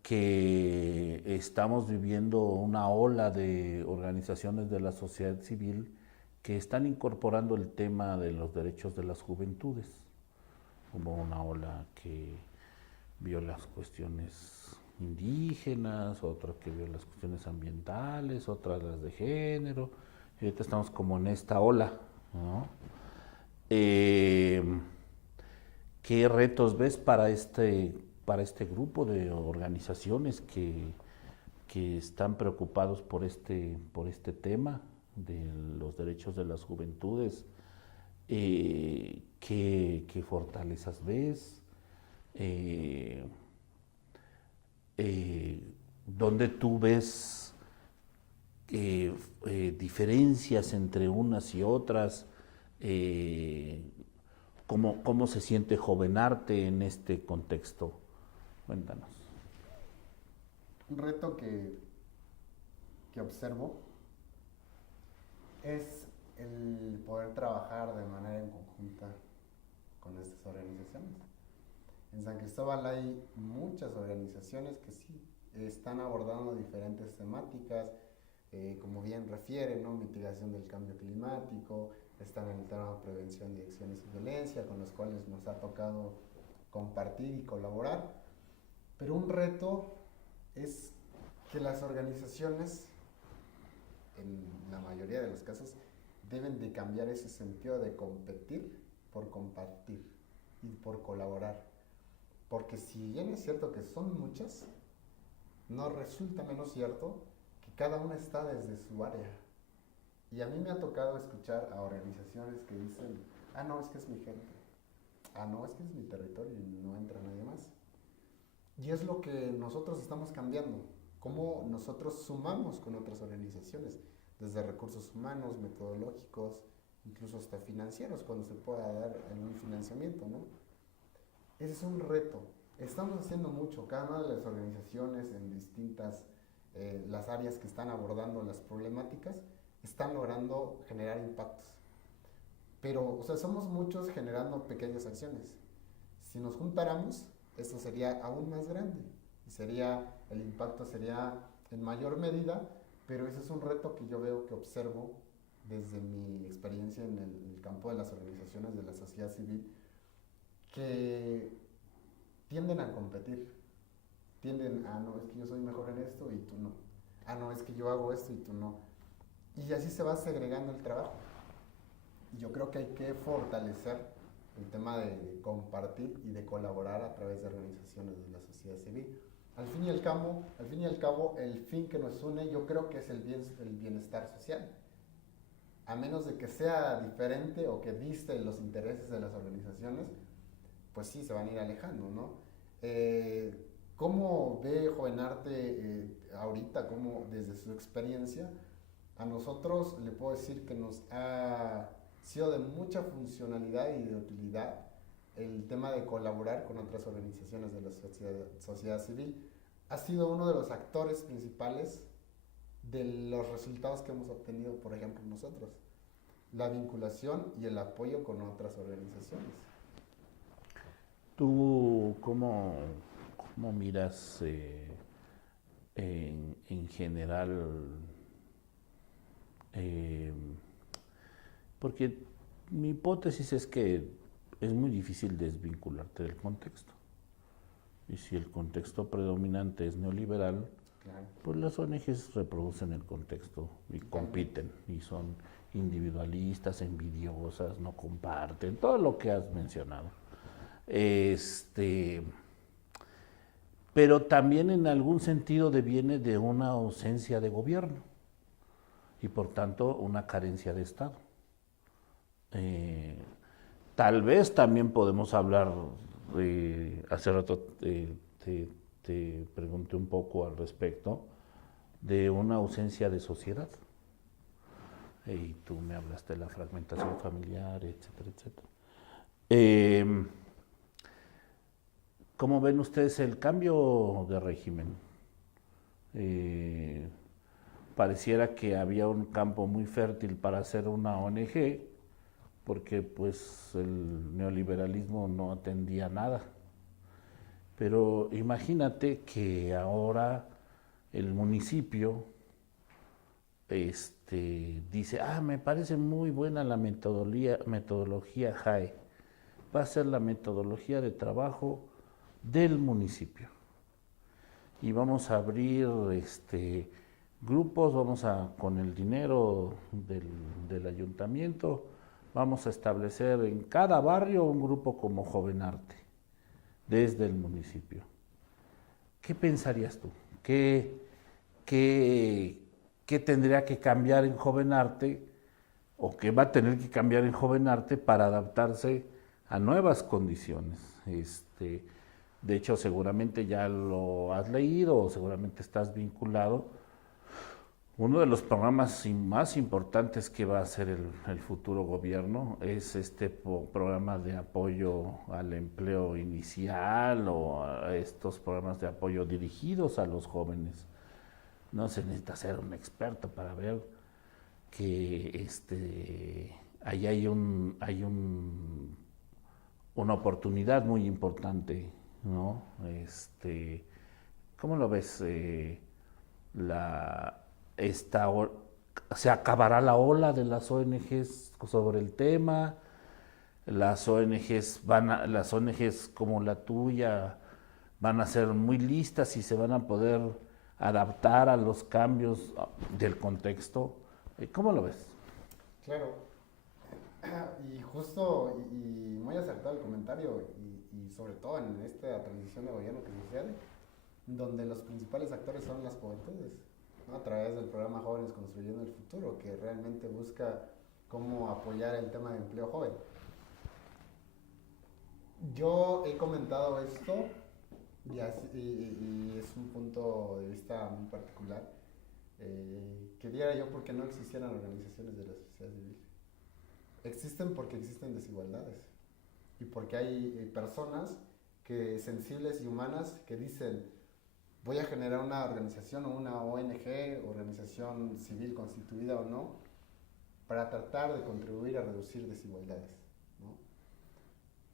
que estamos viviendo una ola de organizaciones de la sociedad civil que están incorporando el tema de los derechos de las juventudes. Como una ola que vio las cuestiones indígenas, otra que vio las cuestiones ambientales, otras las de género, y ahorita estamos como en esta ola, ¿no? ¿Qué retos ves para este grupo de organizaciones que están preocupados por este tema de los derechos de las juventudes? ¿Qué fortalezas ves? ¿Dónde tú ves diferencias entre unas y otras? ¿Cómo se siente Jovenarte en este contexto? Cuéntanos. Un reto que observo es el poder trabajar de manera en conjunta con estas organizaciones. En San Cristóbal hay muchas organizaciones que sí están abordando diferentes temáticas, como bien refiere, ¿no? Mitigación del cambio climático, están en el tema de prevención de adicciones y violencia, con los cuales nos ha tocado compartir y colaborar. Pero un reto es que las organizaciones, en la mayoría de los casos, deben de cambiar ese sentido de competir por compartir y por colaborar. Porque si bien es cierto que son muchas, no resulta menos cierto que cada una está desde su área. Y a mí me ha tocado escuchar a organizaciones que dicen, ah, no, es que es mi gente, ah, no, es que es mi territorio y no entra nadie más. Y es lo que nosotros estamos cambiando, cómo nosotros sumamos con otras organizaciones, desde recursos humanos, metodológicos, incluso hasta financieros, cuando se pueda dar algún financiamiento, ¿no? Ese es un reto. Estamos haciendo mucho, cada una de las organizaciones en distintas, las áreas que están abordando las problemáticas, están logrando generar impactos. Pero, o sea, somos muchos generando pequeñas acciones. Si nos juntáramos, esto sería aún más grande. El impacto sería en mayor medida, pero ese es un reto que yo veo, que observo desde mi experiencia en el campo de las organizaciones de la sociedad civil, que tienden a competir. Tienden a, no, es que yo soy mejor en esto y tú no. Ah, no, es que yo hago esto y tú no. Y así se va segregando el trabajo. Yo creo que hay que fortalecer el tema de compartir y de colaborar a través de organizaciones de la sociedad civil. Al fin y al cabo, el fin que nos une yo creo que es el bienestar social. A menos de que sea diferente o que diste los intereses de las organizaciones, pues sí, se van a ir alejando, ¿no? ¿Cómo ve Jovenarte ahorita, cómo desde su experiencia? A nosotros le puedo decir que nos ha sido de mucha funcionalidad y de utilidad el tema de colaborar con otras organizaciones de la sociedad civil. Ha sido uno de los actores principales de los resultados que hemos obtenido, por ejemplo, nosotros. La vinculación y el apoyo con otras organizaciones. ¿Tú cómo miras en general? Porque mi hipótesis es que es muy difícil desvincularte del contexto. Y si el contexto predominante es neoliberal, claro, pues las ONGs reproducen el contexto y compiten, y son individualistas, envidiosas, no comparten, todo lo que has mencionado. Pero también en algún sentido deviene de una ausencia de gobierno y por tanto una carencia de Estado. Tal vez también podemos hablar, hace rato te pregunté un poco al respecto, de una ausencia de sociedad. Y tú me hablaste de la fragmentación familiar, etcétera, etcétera. ¿Cómo ven ustedes el cambio de régimen? Pareciera que había un campo muy fértil para hacer una ONG, porque pues el neoliberalismo no atendía nada. Pero imagínate que ahora el municipio dice, me parece muy buena la metodología JAE. Va a ser la metodología de trabajo del municipio. Y vamos a abrir grupos, con el dinero del ayuntamiento, vamos a establecer en cada barrio un grupo como Jovenarte, desde el municipio. ¿Qué pensarías tú? ¿Qué tendría que cambiar en Jovenarte o qué va a tener que cambiar en Jovenarte para adaptarse a nuevas condiciones? De hecho, seguramente ya lo has leído o seguramente estás vinculado. Uno de los programas más importantes que va a hacer el futuro gobierno es programa de apoyo al empleo inicial o a estos programas de apoyo dirigidos a los jóvenes. No se necesita ser un experto para ver que ahí hay una oportunidad muy importante, ¿no? ¿Cómo lo ves? ¿Se acabará la ola de las ONGs sobre el tema? Las ONGs como la tuya van a ser muy listas y se van a poder adaptar a los cambios del contexto. ¿Cómo lo ves? Claro, y justo y muy acertado el comentario y sobre todo en esta transición de gobierno que sucede, donde los principales actores son las juventudes, ¿no? A través del programa Jóvenes Construyendo el Futuro, que realmente busca cómo apoyar el tema de empleo joven. Yo he comentado esto y es un punto de vista muy particular. Que diera yo porque no existieran organizaciones de la sociedad civil. Existen porque existen desigualdades y porque hay personas sensibles y humanas que dicen voy a generar una organización o una ONG, organización civil constituida o no, para tratar de contribuir a reducir desigualdades, ¿no?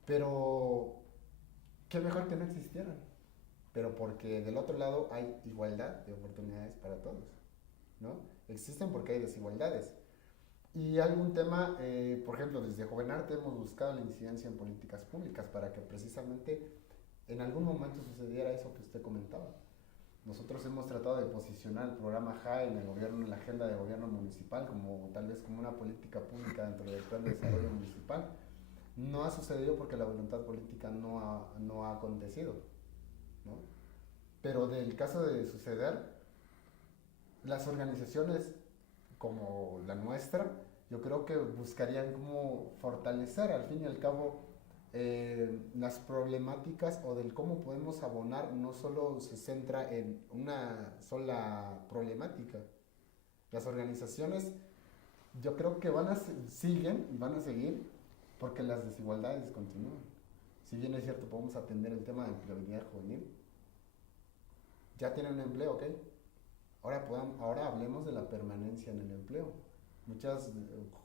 Pero qué mejor que no existieran, pero porque del otro lado hay igualdad de oportunidades para todos, ¿no? Existen porque hay desigualdades. Y algún tema, por ejemplo, desde Jovenarte hemos buscado la incidencia en políticas públicas para que precisamente en algún momento sucediera eso que usted comentaba. Nosotros hemos tratado de posicionar el programa JAE en el gobierno, en la agenda de gobierno municipal, como tal vez como una política pública dentro del plan de desarrollo municipal. No ha sucedido porque la voluntad política no ha acontecido, ¿no? Pero del caso de suceder, las organizaciones como la nuestra, yo creo que buscarían cómo fortalecer al fin y al cabo las problemáticas o del cómo podemos abonar. No solo se centra en una sola problemática. Las organizaciones yo creo que van a seguir porque las desigualdades continúan. Si bien es cierto podemos atender el tema de empleabilidad juvenil, ya tienen un empleo, ¿ok? Ahora hablemos de la permanencia en el empleo. Muchas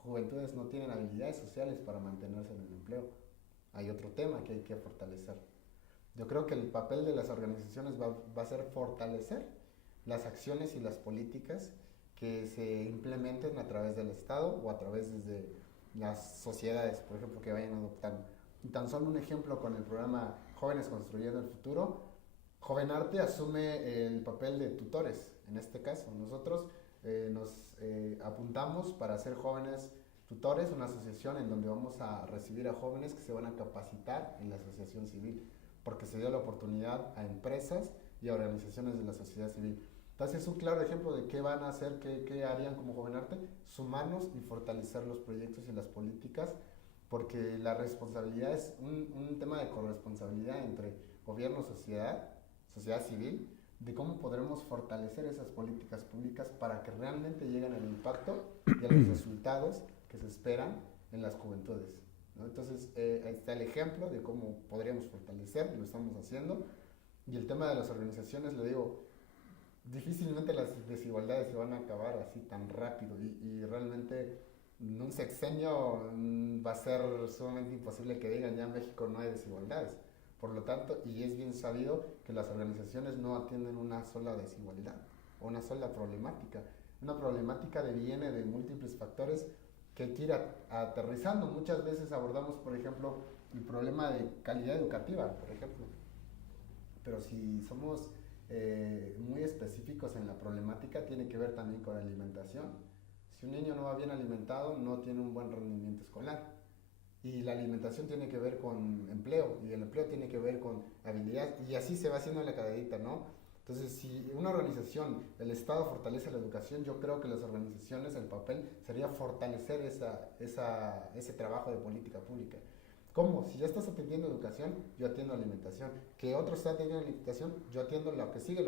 juventudes no tienen habilidades sociales para mantenerse en el empleo. Hay otro tema que hay que fortalecer. Yo creo que el papel de las organizaciones va a ser fortalecer las acciones y las políticas que se implementen a través del Estado o a través desde las sociedades, por ejemplo, que vayan adoptando. Y tan solo un ejemplo con el programa Jóvenes Construyendo el Futuro, Jovenarte asume el papel de tutores. En este caso, nosotros nos apuntamos para ser jóvenes tutores, una asociación en donde vamos a recibir a jóvenes que se van a capacitar en la asociación civil, porque se dio la oportunidad a empresas y a organizaciones de la sociedad civil. Entonces es un claro ejemplo de qué van a hacer, qué harían como Jovenarte, sumarnos y fortalecer los proyectos y las políticas, porque la responsabilidad es un tema de corresponsabilidad entre gobierno, sociedad civil, de cómo podremos fortalecer esas políticas públicas para que realmente lleguen al impacto y a los resultados que se esperan en las juventudes, ¿no? Entonces, ahí está el ejemplo de cómo podríamos fortalecer, y lo estamos haciendo. Y el tema de las organizaciones, le digo, difícilmente las desigualdades se van a acabar así tan rápido y realmente en un sexenio va a ser sumamente imposible que digan ya en México no hay desigualdades. Por lo tanto, y es bien sabido que las organizaciones no atienden una sola desigualdad o una sola problemática. Una problemática viene de múltiples factores que hay que ir aterrizando. Muchas veces abordamos, por ejemplo, el problema de calidad educativa, por ejemplo. Pero si somos muy específicos en la problemática, tiene que ver también con la alimentación. Si un niño no va bien alimentado, no tiene un buen rendimiento escolar. Y la alimentación tiene que ver con empleo, y el empleo tiene que ver con habilidad, y así se va haciendo la cadenita, ¿no? Entonces, si una organización, el Estado fortalece la educación, yo creo que las organizaciones, el papel sería fortalecer ese trabajo de política pública. ¿Cómo? Si ya estás atendiendo educación, yo atiendo alimentación. Que otro está atendiendo alimentación, yo atiendo lo que sigue,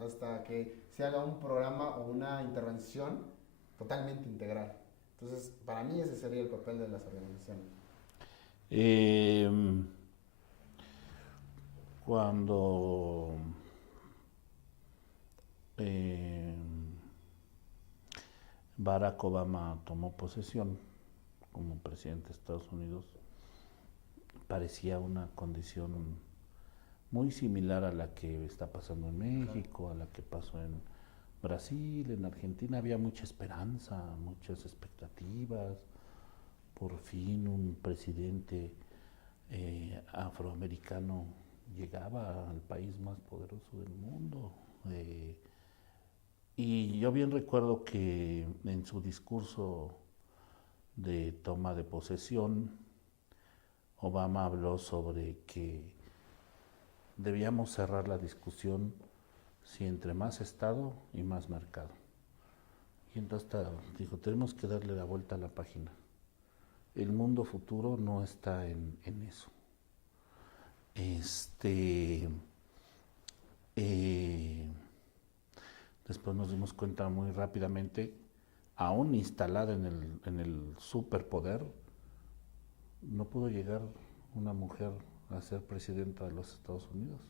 hasta que se haga un programa o una intervención totalmente integral. Entonces, para mí ese sería el papel de las organizaciones. Cuando Barack Obama tomó posesión como presidente de Estados Unidos, parecía una condición muy similar a la que está pasando en México, a la que pasó en Brasil, en Argentina. Había mucha esperanza, muchas expectativas. Por fin un presidente afroamericano llegaba al país más poderoso del mundo. Y yo bien recuerdo que en su discurso de toma de posesión, Obama habló sobre que debíamos cerrar la discusión si entre más Estado y más mercado. Y entonces dijo, tenemos que darle la vuelta a la página. El mundo futuro no está en eso. Después nos dimos cuenta muy rápidamente, aún instalada en el superpoder, no pudo llegar una mujer a ser presidenta de los Estados Unidos.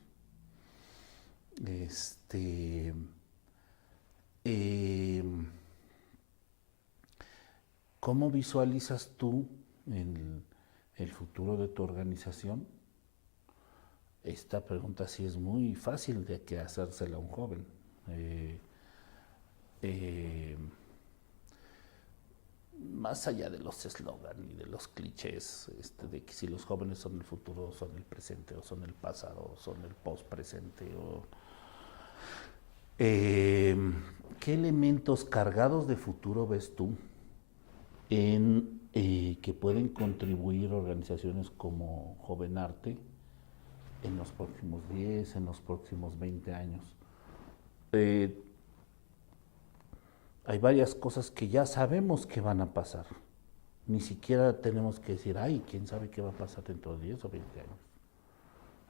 ¿Cómo visualizas tú el futuro de tu organización? Esta pregunta sí es muy fácil de que hacérsela a un joven. Más allá de los eslogans y de los clichés, de que si los jóvenes son el futuro, son el presente, o son el pasado, o son el post-presente, ¿qué elementos cargados de futuro ves tú en que pueden contribuir organizaciones como Jovenarte en los próximos 10, en los próximos 20 años? Hay varias cosas que ya sabemos que van a pasar. Ni siquiera tenemos que decir, ay, quién sabe qué va a pasar dentro de 10 o 20 años.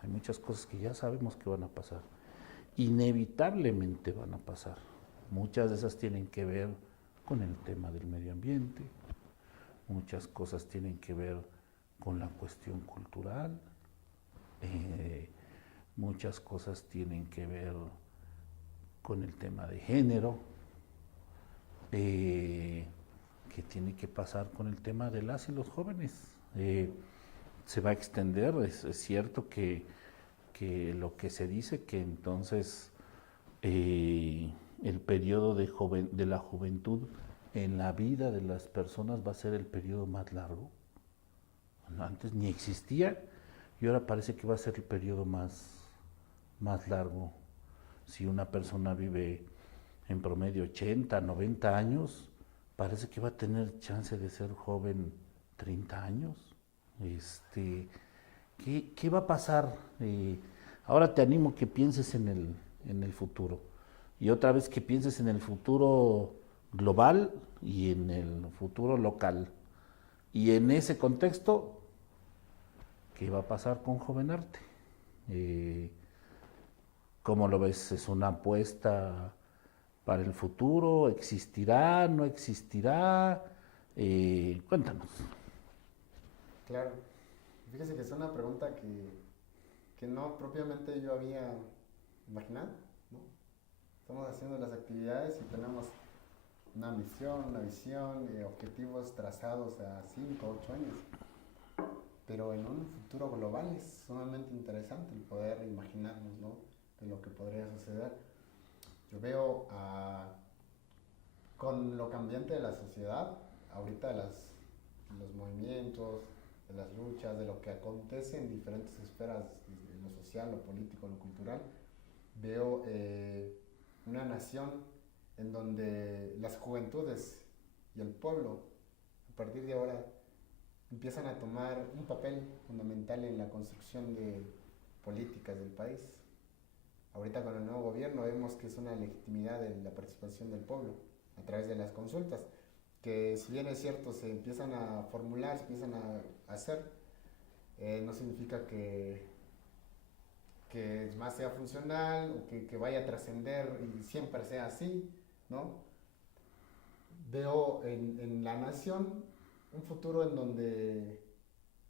Hay muchas cosas que ya sabemos que van a pasar. Inevitablemente van a pasar. Muchas de esas tienen que ver con el tema del medio ambiente. Muchas cosas tienen que ver con la cuestión cultural. Muchas cosas tienen que ver con el tema de género. Que tiene que pasar con el tema de las y los jóvenes. Se va a extender, es cierto que lo que se dice que entonces el periodo de la juventud en la vida de las personas va a ser el periodo más largo. Bueno, antes ni existía y ahora parece que va a ser el periodo más largo. Si una persona vive en promedio 80, 90 años, parece que va a tener chance de ser joven 30 años. ¿Qué va a pasar? Ahora te animo que pienses en el futuro. Y otra vez que pienses en el futuro global y en el futuro local. Y en ese contexto, ¿qué va a pasar con Jovenarte? ¿Cómo lo ves? ¿Es una apuesta para el futuro? ¿Existirá? ¿No existirá? Cuéntanos. Claro. Fíjese que es una pregunta que no propiamente yo había imaginado, ¿no? Estamos haciendo las actividades y tenemos una misión, una visión, objetivos trazados a 5 o 8 años. Pero en un futuro global es sumamente interesante el poder imaginarnos, ¿no?, de lo que podría suceder. Yo veo con lo cambiante de la sociedad, ahorita de los movimientos, de las luchas, de lo que acontece en diferentes esferas, en lo social, lo político, lo cultural, veo una nación en donde las juventudes y el pueblo, a partir de ahora, empiezan a tomar un papel fundamental en la construcción de políticas del país. Ahorita con el nuevo gobierno vemos que es una legitimidad de la participación del pueblo a través de las consultas, que si bien es cierto se empiezan a formular, se empiezan a hacer, no significa que más sea funcional o que vaya a trascender y siempre sea así, ¿no? Veo en la nación un futuro en donde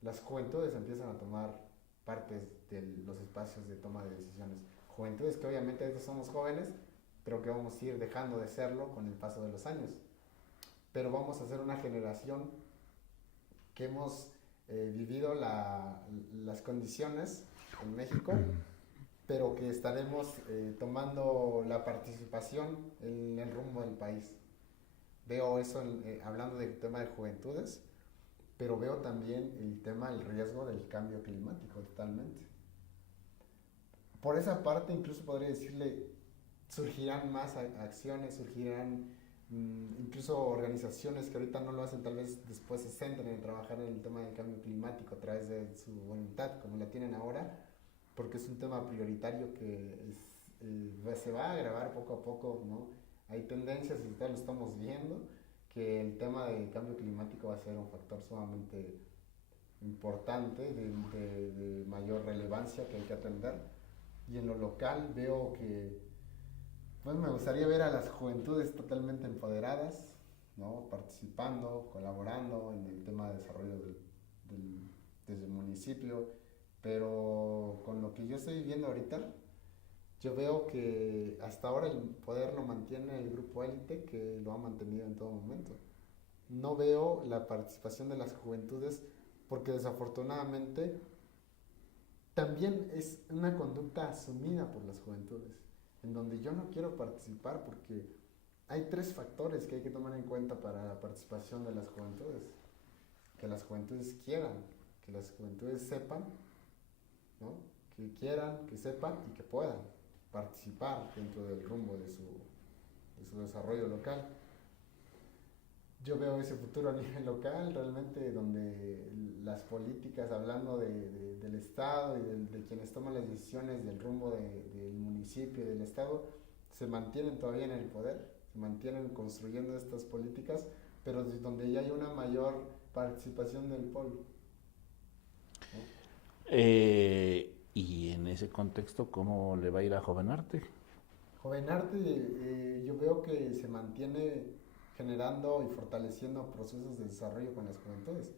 las juventudes empiezan a tomar parte de los espacios de toma de decisiones. Juventudes que obviamente ahorita somos jóvenes, pero que vamos a ir dejando de serlo con el paso de los años. Pero vamos a ser una generación que hemos vivido las condiciones en México, pero que estaremos tomando la participación en el rumbo del país. Veo eso hablando del tema de juventudes, pero veo también el tema del riesgo del cambio climático totalmente. Por esa parte incluso podría decirle, surgirán más acciones, surgirán incluso organizaciones que ahorita no lo hacen, tal vez después se centren en trabajar en el tema del cambio climático a través de su voluntad, como la tienen ahora, porque es un tema prioritario que se va a agravar poco a poco, ¿no? Hay tendencias, y ya lo estamos viendo, que el tema del cambio climático va a ser un factor sumamente importante, de mayor relevancia que hay que atender. Y en lo local veo que, pues me gustaría ver a las juventudes totalmente empoderadas, ¿no? Participando, colaborando en el tema de desarrollo desde el municipio, pero con lo que yo estoy viviendo ahorita, yo veo que hasta ahora el poder lo mantiene el grupo élite, que lo ha mantenido en todo momento. No veo la participación de las juventudes porque desafortunadamente también es una conducta asumida por las juventudes, en donde yo no quiero participar porque hay 3 factores que hay que tomar en cuenta para la participación de las juventudes. Que las juventudes quieran, que las juventudes sepan, ¿no? Que quieran, que sepan y que puedan participar dentro del rumbo de su desarrollo local. Yo veo ese futuro a nivel local, realmente, donde las políticas, hablando del Estado y de quienes toman las decisiones del rumbo del municipio y del Estado, se mantienen todavía en el poder, se mantienen construyendo estas políticas, pero donde ya hay una mayor participación del pueblo, ¿no? Y en ese contexto, ¿cómo le va a ir a Jovenarte? Jovenarte, yo veo que se mantiene generando y fortaleciendo procesos de desarrollo con las juventudes.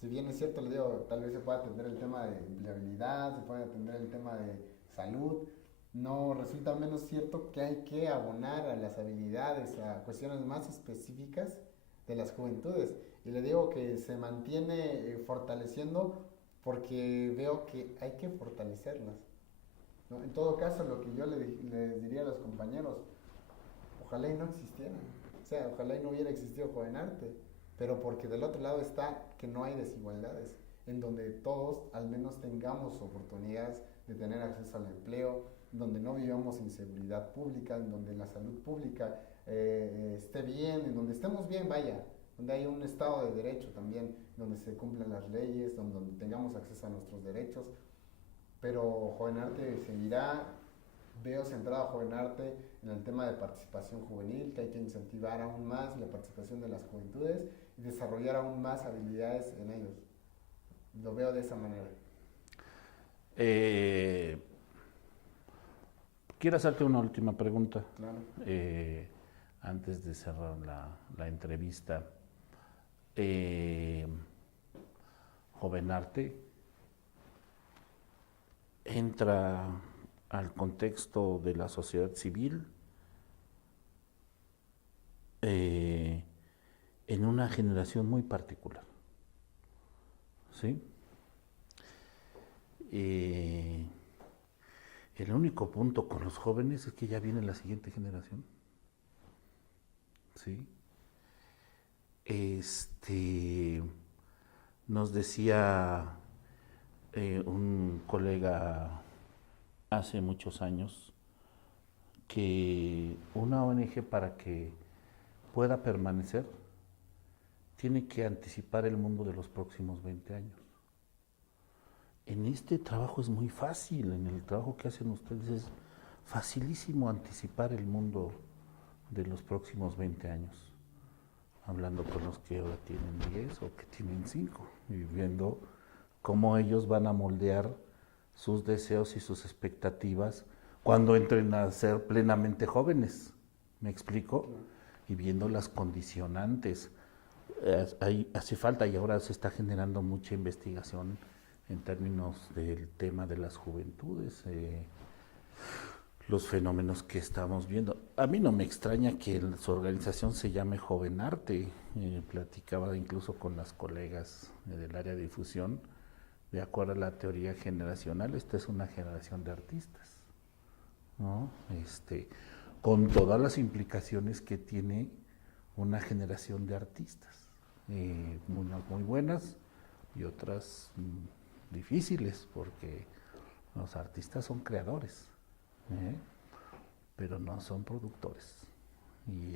Si bien es cierto, le digo, tal vez se pueda atender el tema de empleabilidad, se puede atender el tema de salud, no resulta menos cierto que hay que abonar a las habilidades, a cuestiones más específicas de las juventudes. Y le digo que se mantiene fortaleciendo porque veo que hay que fortalecerlas, ¿no? En todo caso, lo que yo les diría a los compañeros, ojalá y no existieran. O sea, ojalá y no hubiera existido Jovenarte, pero porque del otro lado está que no hay desigualdades, en donde todos al menos tengamos oportunidades de tener acceso al empleo, donde no vivamos inseguridad pública, en donde la salud pública esté bien, en donde estemos bien, vaya, donde haya un Estado de Derecho también, donde se cumplan las leyes, donde tengamos acceso a nuestros derechos. Pero Jovenarte seguirá. Veo centrado a Jovenarte en el tema de participación juvenil, que hay que incentivar aún más la participación de las juventudes y desarrollar aún más habilidades en ellos. Lo veo de esa manera. Quiero hacerte una última pregunta. Claro. Antes de cerrar la entrevista. Jovenarte entra al contexto de la sociedad civil en una generación muy particular, ¿sí? El único punto con los jóvenes es que ya viene la siguiente generación, ¿sí? Nos decía un colega hace muchos años que una ONG, para que pueda permanecer, tiene que anticipar el mundo de los próximos 20 años. En este trabajo es muy fácil, en el trabajo que hacen ustedes es facilísimo anticipar el mundo de los próximos 20 años, hablando con los que ahora tienen 10 o que tienen 5, y viendo cómo ellos van a moldear sus deseos y sus expectativas cuando entren a ser plenamente jóvenes. ¿Me explico? Y viendo las condicionantes. Hace falta, y ahora se está generando mucha investigación en términos del tema de las juventudes, los fenómenos que estamos viendo. A mí no me extraña que su organización se llame Jovenarte. Platicaba incluso con las colegas del área de difusión. De acuerdo a la teoría generacional, esta es una generación de artistas, ¿no? Con todas las implicaciones que tiene una generación de artistas, unas muy buenas y otras difíciles, porque los artistas son creadores, pero no son productores. Y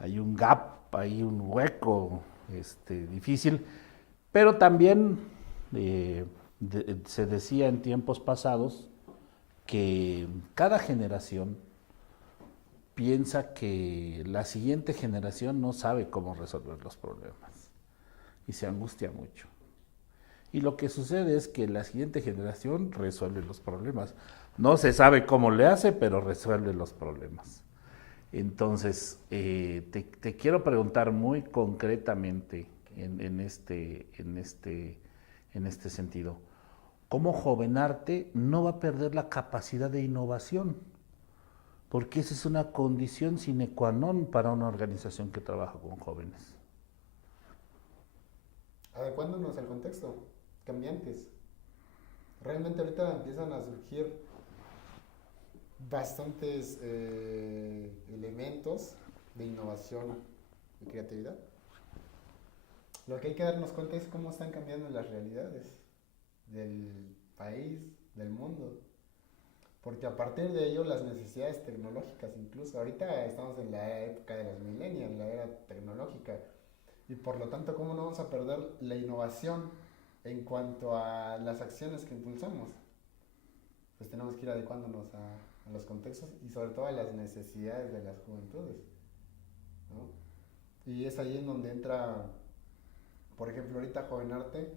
hay un gap, hay un hueco difícil. Pero también se decía en tiempos pasados que cada generación piensa que la siguiente generación no sabe cómo resolver los problemas y se angustia mucho. Y lo que sucede es que la siguiente generación resuelve los problemas. No se sabe cómo le hace, pero resuelve los problemas. Entonces, te quiero preguntar muy concretamente en este sentido. ¿Cómo Jovenarte no va a perder la capacidad de innovación? Porque esa es una condición sine qua non para una organización que trabaja con jóvenes. Adecuándonos al contexto, cambiantes. Realmente ahorita empiezan a surgir bastantes elementos de innovación y creatividad. Lo que hay que darnos cuenta es cómo están cambiando las realidades del país, del mundo. Porque a partir de ello las necesidades tecnológicas, incluso ahorita estamos en la época de los millennials, la era tecnológica, y por lo tanto, ¿cómo no vamos a perder la innovación en cuanto a las acciones que impulsamos? Pues tenemos que ir adecuándonos a los contextos y sobre todo a las necesidades de las juventudes, ¿no? Y es ahí en donde entra, por ejemplo, ahorita Jovenarte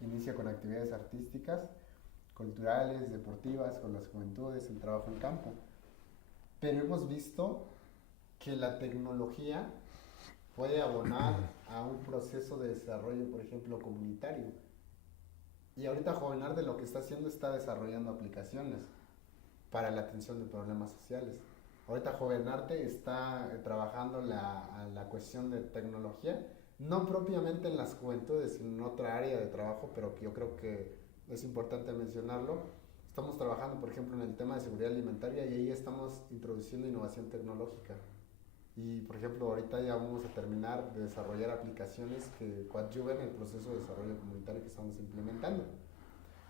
inicia con actividades artísticas, culturales, deportivas, con las juventudes, el trabajo en campo. Pero hemos visto que la tecnología puede abonar a un proceso de desarrollo, por ejemplo, comunitario. Y ahorita Jovenarte lo que está haciendo está desarrollando aplicaciones para la atención de problemas sociales. Ahorita Jovenarte está trabajando la cuestión de tecnología, no propiamente en las juventudes, sino en otra área de trabajo, pero que yo creo que es importante mencionarlo. Estamos trabajando, por ejemplo, en el tema de seguridad alimentaria y ahí estamos introduciendo innovación tecnológica. Y, por ejemplo, ahorita ya vamos a terminar de desarrollar aplicaciones que coadyuven el proceso de desarrollo comunitario que estamos implementando.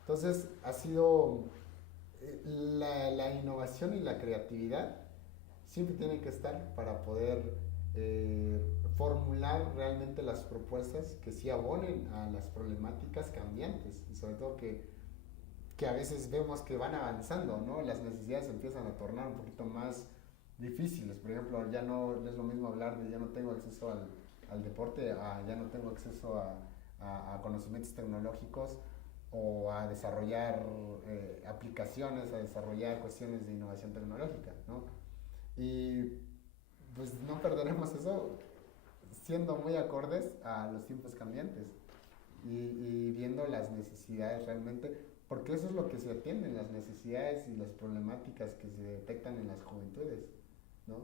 Entonces, ha sido la innovación y la creatividad siempre tienen que estar para poder formular realmente las propuestas que sí abonen a las problemáticas cambiantes y sobre todo que a veces vemos que van avanzando, ¿no? Las necesidades empiezan a tornar un poquito más difíciles. Por ejemplo, ya no es lo mismo hablar de ya no tengo acceso al deporte, a ya no tengo acceso a conocimientos tecnológicos o a desarrollar aplicaciones, a desarrollar cuestiones de innovación tecnológica, ¿no? Y pues no perderemos eso siendo muy acordes a los tiempos cambiantes y viendo las necesidades realmente, porque eso es lo que se atiende, las necesidades y las problemáticas que se detectan en las juventudes, ¿no?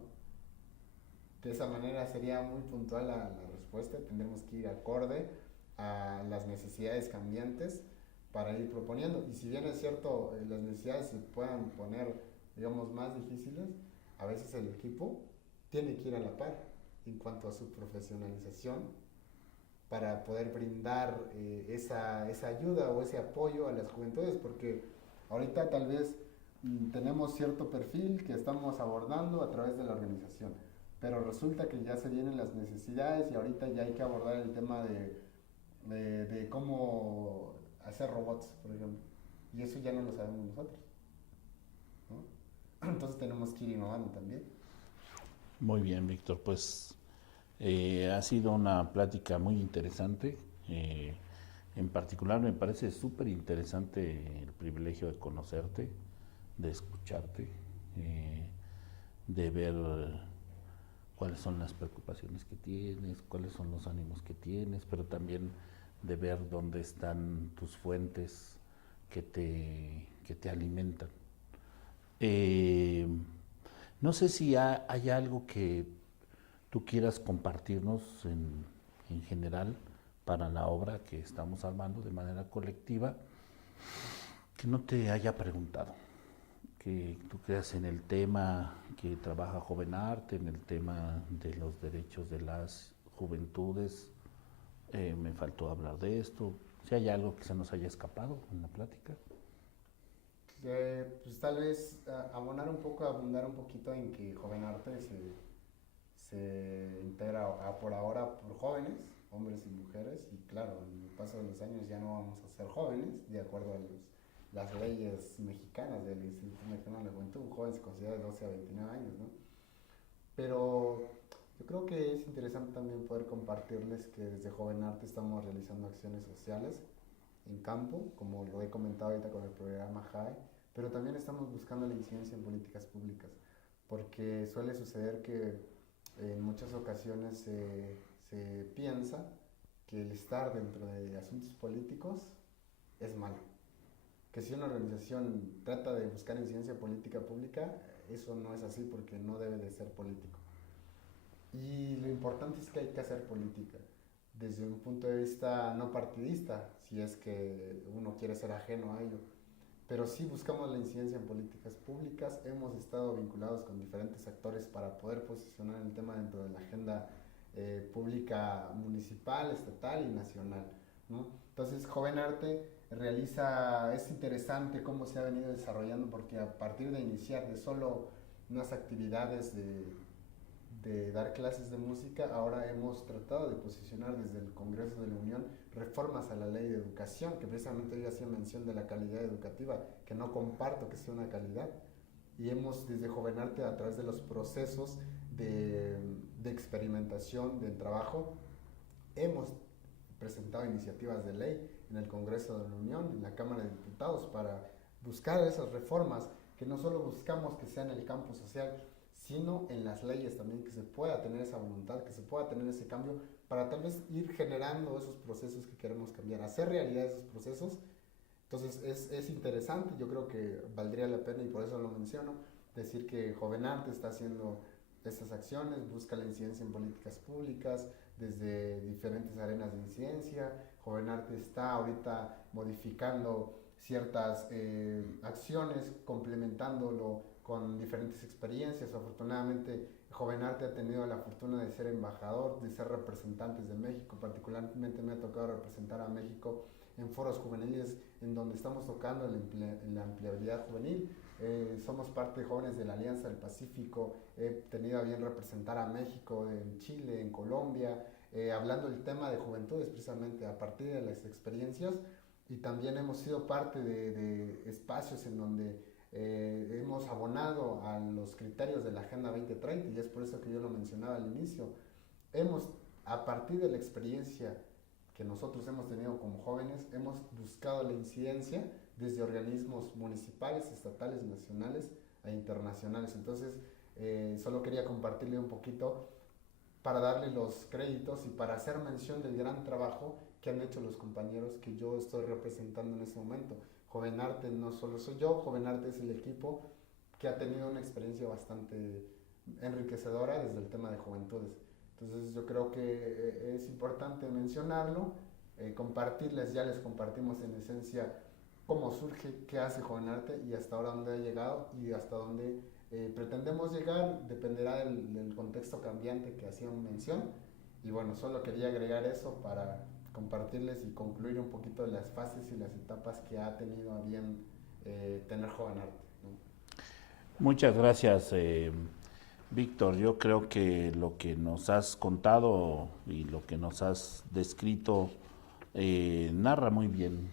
De esa manera sería muy puntual la respuesta, tendremos que ir acorde a las necesidades cambiantes para ir proponiendo, y si bien es cierto, las necesidades se puedan poner, digamos, más difíciles, a veces el equipo tiene que ir a la par en cuanto a su profesionalización para poder brindar esa ayuda o ese apoyo a las juventudes, porque ahorita tal vez tenemos cierto perfil que estamos abordando a través de la organización, pero resulta que ya se vienen las necesidades y ahorita ya hay que abordar el tema de cómo hacer robots, por ejemplo, y eso ya no lo sabemos nosotros, ¿no? Entonces tenemos que ir innovando también. Muy bien, Víctor, pues ha sido una plática muy interesante. En particular me parece súper interesante el privilegio de conocerte, de escucharte, de ver cuáles son las preocupaciones que tienes, cuáles son los ánimos que tienes, pero también de ver dónde están tus fuentes que te alimentan. No sé si hay algo que tú quieras compartirnos en general para la obra que estamos armando de manera colectiva, que no te haya preguntado, que tú creas en el tema que trabaja Jovenarte, en el tema de los derechos de las juventudes. Me faltó hablar de esto. Si hay algo que se nos haya escapado en la plática. Pues tal vez abundar un poquito en que Jovenarte se integra por ahora por jóvenes, hombres y mujeres, y claro, en el paso de los años ya no vamos a ser jóvenes, de acuerdo a los las leyes mexicanas del Instituto Mexicano de la Juventud. Un joven se considera de 12 a 29 años, ¿no? Pero yo creo que es interesante también poder compartirles que desde Joven Arte estamos realizando acciones sociales en campo, como lo he comentado ahorita con el programa JAE, pero también estamos buscando la incidencia en políticas públicas, porque suele suceder que en muchas ocasiones se piensa que el estar dentro de asuntos políticos es malo. Que si una organización trata de buscar incidencia política pública, eso no es así porque no debe de ser político. Y lo importante es que hay que hacer política desde un punto de vista no partidista, si es que uno quiere ser ajeno a ello. Pero sí buscamos la incidencia en políticas públicas, hemos estado vinculados con diferentes actores para poder posicionar el tema dentro de la agenda pública municipal, estatal y nacional, ¿no? Entonces, Joven Arte es interesante cómo se ha venido desarrollando, porque a partir de iniciar de solo unas actividades de dar clases de música, ahora hemos tratado de posicionar desde el Congreso de la Unión reformas a la ley de educación, que precisamente hoy hacía mención de la calidad educativa, que no comparto que sea una calidad. Y hemos desde Joven Arte, a través de los procesos de experimentación del trabajo, hemos presentado iniciativas de ley en el Congreso de la Unión, en la Cámara de Diputados, para buscar esas reformas, que no solo buscamos que sea en el campo social, sino en las leyes también, que se pueda tener esa voluntad, que se pueda tener ese cambio, para tal vez ir generando esos procesos que queremos cambiar, hacer realidad esos procesos. Entonces es interesante, yo creo que valdría la pena, y por eso lo menciono, decir que Joven Arte está haciendo estas acciones, busca la incidencia en políticas públicas desde diferentes arenas de incidencia. Joven Arte está ahorita modificando ciertas acciones, complementándolo con diferentes experiencias. Afortunadamente, Joven Arte ha tenido la fortuna de ser embajador, de ser representantes de México. Particularmente me ha tocado representar a México en foros juveniles en donde estamos tocando en la empleabilidad juvenil. Somos parte de Jóvenes de la Alianza del Pacífico. He tenido a bien representar a México en Chile, en Colombia, hablando del tema de juventudes precisamente a partir de las experiencias, y también hemos sido parte de espacios en donde hemos abonado a los criterios de la Agenda 2030, y es por eso que yo lo mencionaba al inicio. A partir de la experiencia que nosotros hemos tenido como jóvenes, hemos buscado la incidencia desde organismos municipales, estatales, nacionales e internacionales. Entonces, solo quería compartirle un poquito para darle los créditos y para hacer mención del gran trabajo que han hecho los compañeros que yo estoy representando en ese momento. Joven Arte no solo soy yo, Joven Arte es el equipo que ha tenido una experiencia bastante enriquecedora desde el tema de juventudes. Entonces yo creo que es importante mencionarlo, compartirles, ya les compartimos en esencia cómo surge, qué hace Joven Arte y hasta ahora dónde ha llegado y hasta dónde pretendemos llegar, dependerá del contexto cambiante que hacían mención. Y bueno, solo quería agregar eso para compartirles y concluir un poquito las fases y las etapas que ha tenido a bien tener Joven Arte, ¿no? Muchas gracias, Víctor. Yo creo que lo que nos has contado y lo que nos has descrito narra muy bien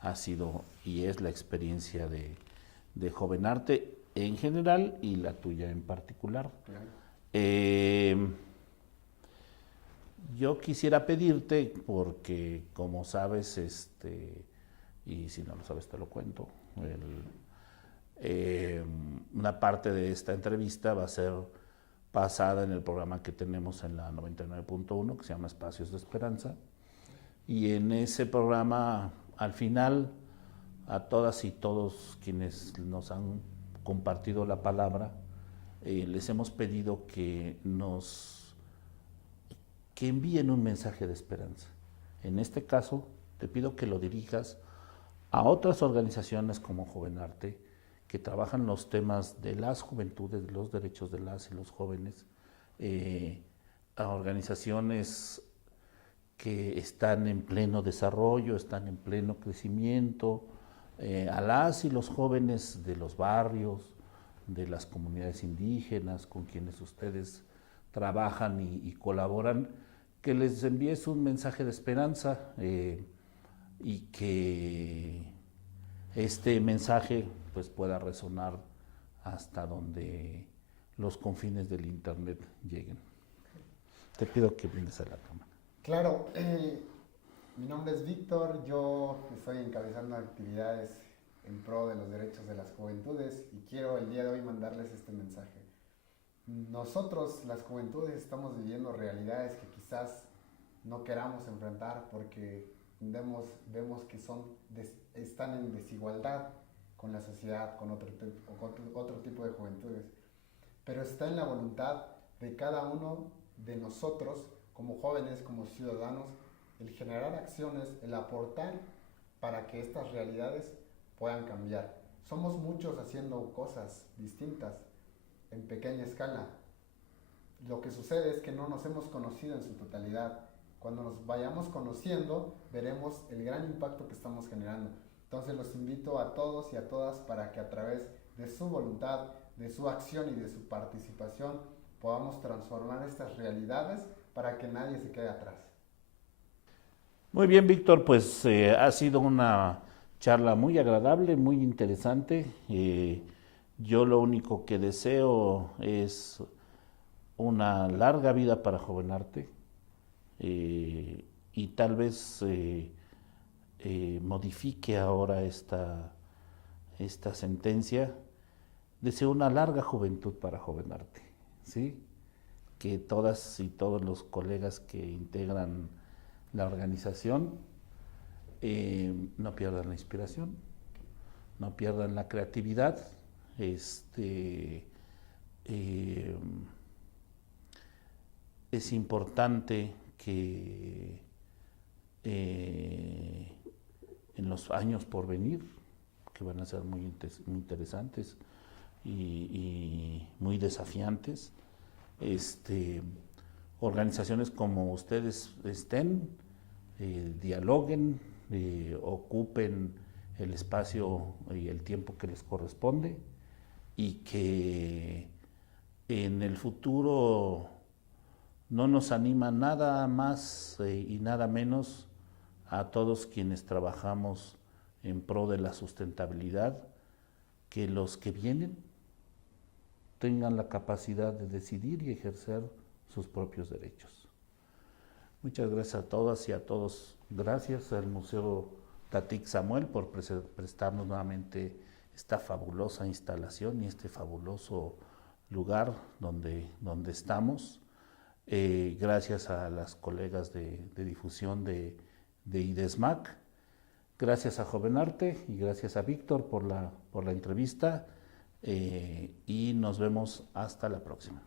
ha sido y es la experiencia de Joven Arte en general y la tuya en particular. Yo quisiera pedirte, porque como sabes, y si no lo sabes te lo cuento, una parte de esta entrevista va a ser pasada en el programa que tenemos en la 99.1, que se llama Espacios de Esperanza, y en ese programa, al final, a todas y todos quienes nos han compartido la palabra, les hemos pedido que envíen un mensaje de esperanza. En este caso, te pido que lo dirijas a otras organizaciones como Joven Arte, que trabajan los temas de las juventudes, los derechos de las y los jóvenes, a organizaciones que están en pleno desarrollo, están en pleno crecimiento, a las y los jóvenes de los barrios, de las comunidades indígenas con quienes ustedes trabajan y colaboran, que les envíes un mensaje de esperanza y que este mensaje pues pueda resonar hasta donde los confines del internet lleguen. Te pido que brindes a la cámara. Claro, mi nombre es Víctor, yo estoy encabezando actividades en pro de los derechos de las juventudes y quiero el día de hoy mandarles este mensaje. Nosotros, las juventudes, estamos viviendo realidades que quizás no queramos enfrentar porque vemos que están en desigualdad con la sociedad, con otro tipo de juventudes. Pero está en la voluntad de cada uno de nosotros, como jóvenes, como ciudadanos, el generar acciones, el aportar para que estas realidades puedan cambiar. Somos muchos haciendo cosas distintas en pequeña escala. Lo que sucede es que no nos hemos conocido en su totalidad. Cuando nos vayamos conociendo, veremos el gran impacto que estamos generando. Entonces los invito a todos y a todas para que a través de su voluntad, de su acción y de su participación podamos transformar estas realidades para que nadie se quede atrás. Muy bien, Víctor, pues ha sido una charla muy agradable, muy interesante. Yo lo único que deseo es una larga vida para Jovenarte y tal vez modifique ahora esta sentencia. Deseo una larga juventud para Jovenarte, ¿sí? Que todas y todos los colegas que integran la organización no pierdan la inspiración, no pierdan la creatividad. Es importante que en los años por venir, que van a ser muy interesantes y muy desafiantes, organizaciones como ustedes estén, dialoguen, ocupen el espacio y el tiempo que les corresponde y que en el futuro no nos anima nada más y nada menos a todos quienes trabajamos en pro de la sustentabilidad, que los que vienen tengan la capacidad de decidir y ejercer sus propios derechos. Muchas gracias a todas y a todos. Gracias al Museo Tatic Samuel por prestarnos nuevamente esta fabulosa instalación y este fabuloso lugar donde estamos. Gracias a las colegas de difusión de IDESMAC. Gracias a Jovenarte y gracias a Víctor por la entrevista y nos vemos hasta la próxima.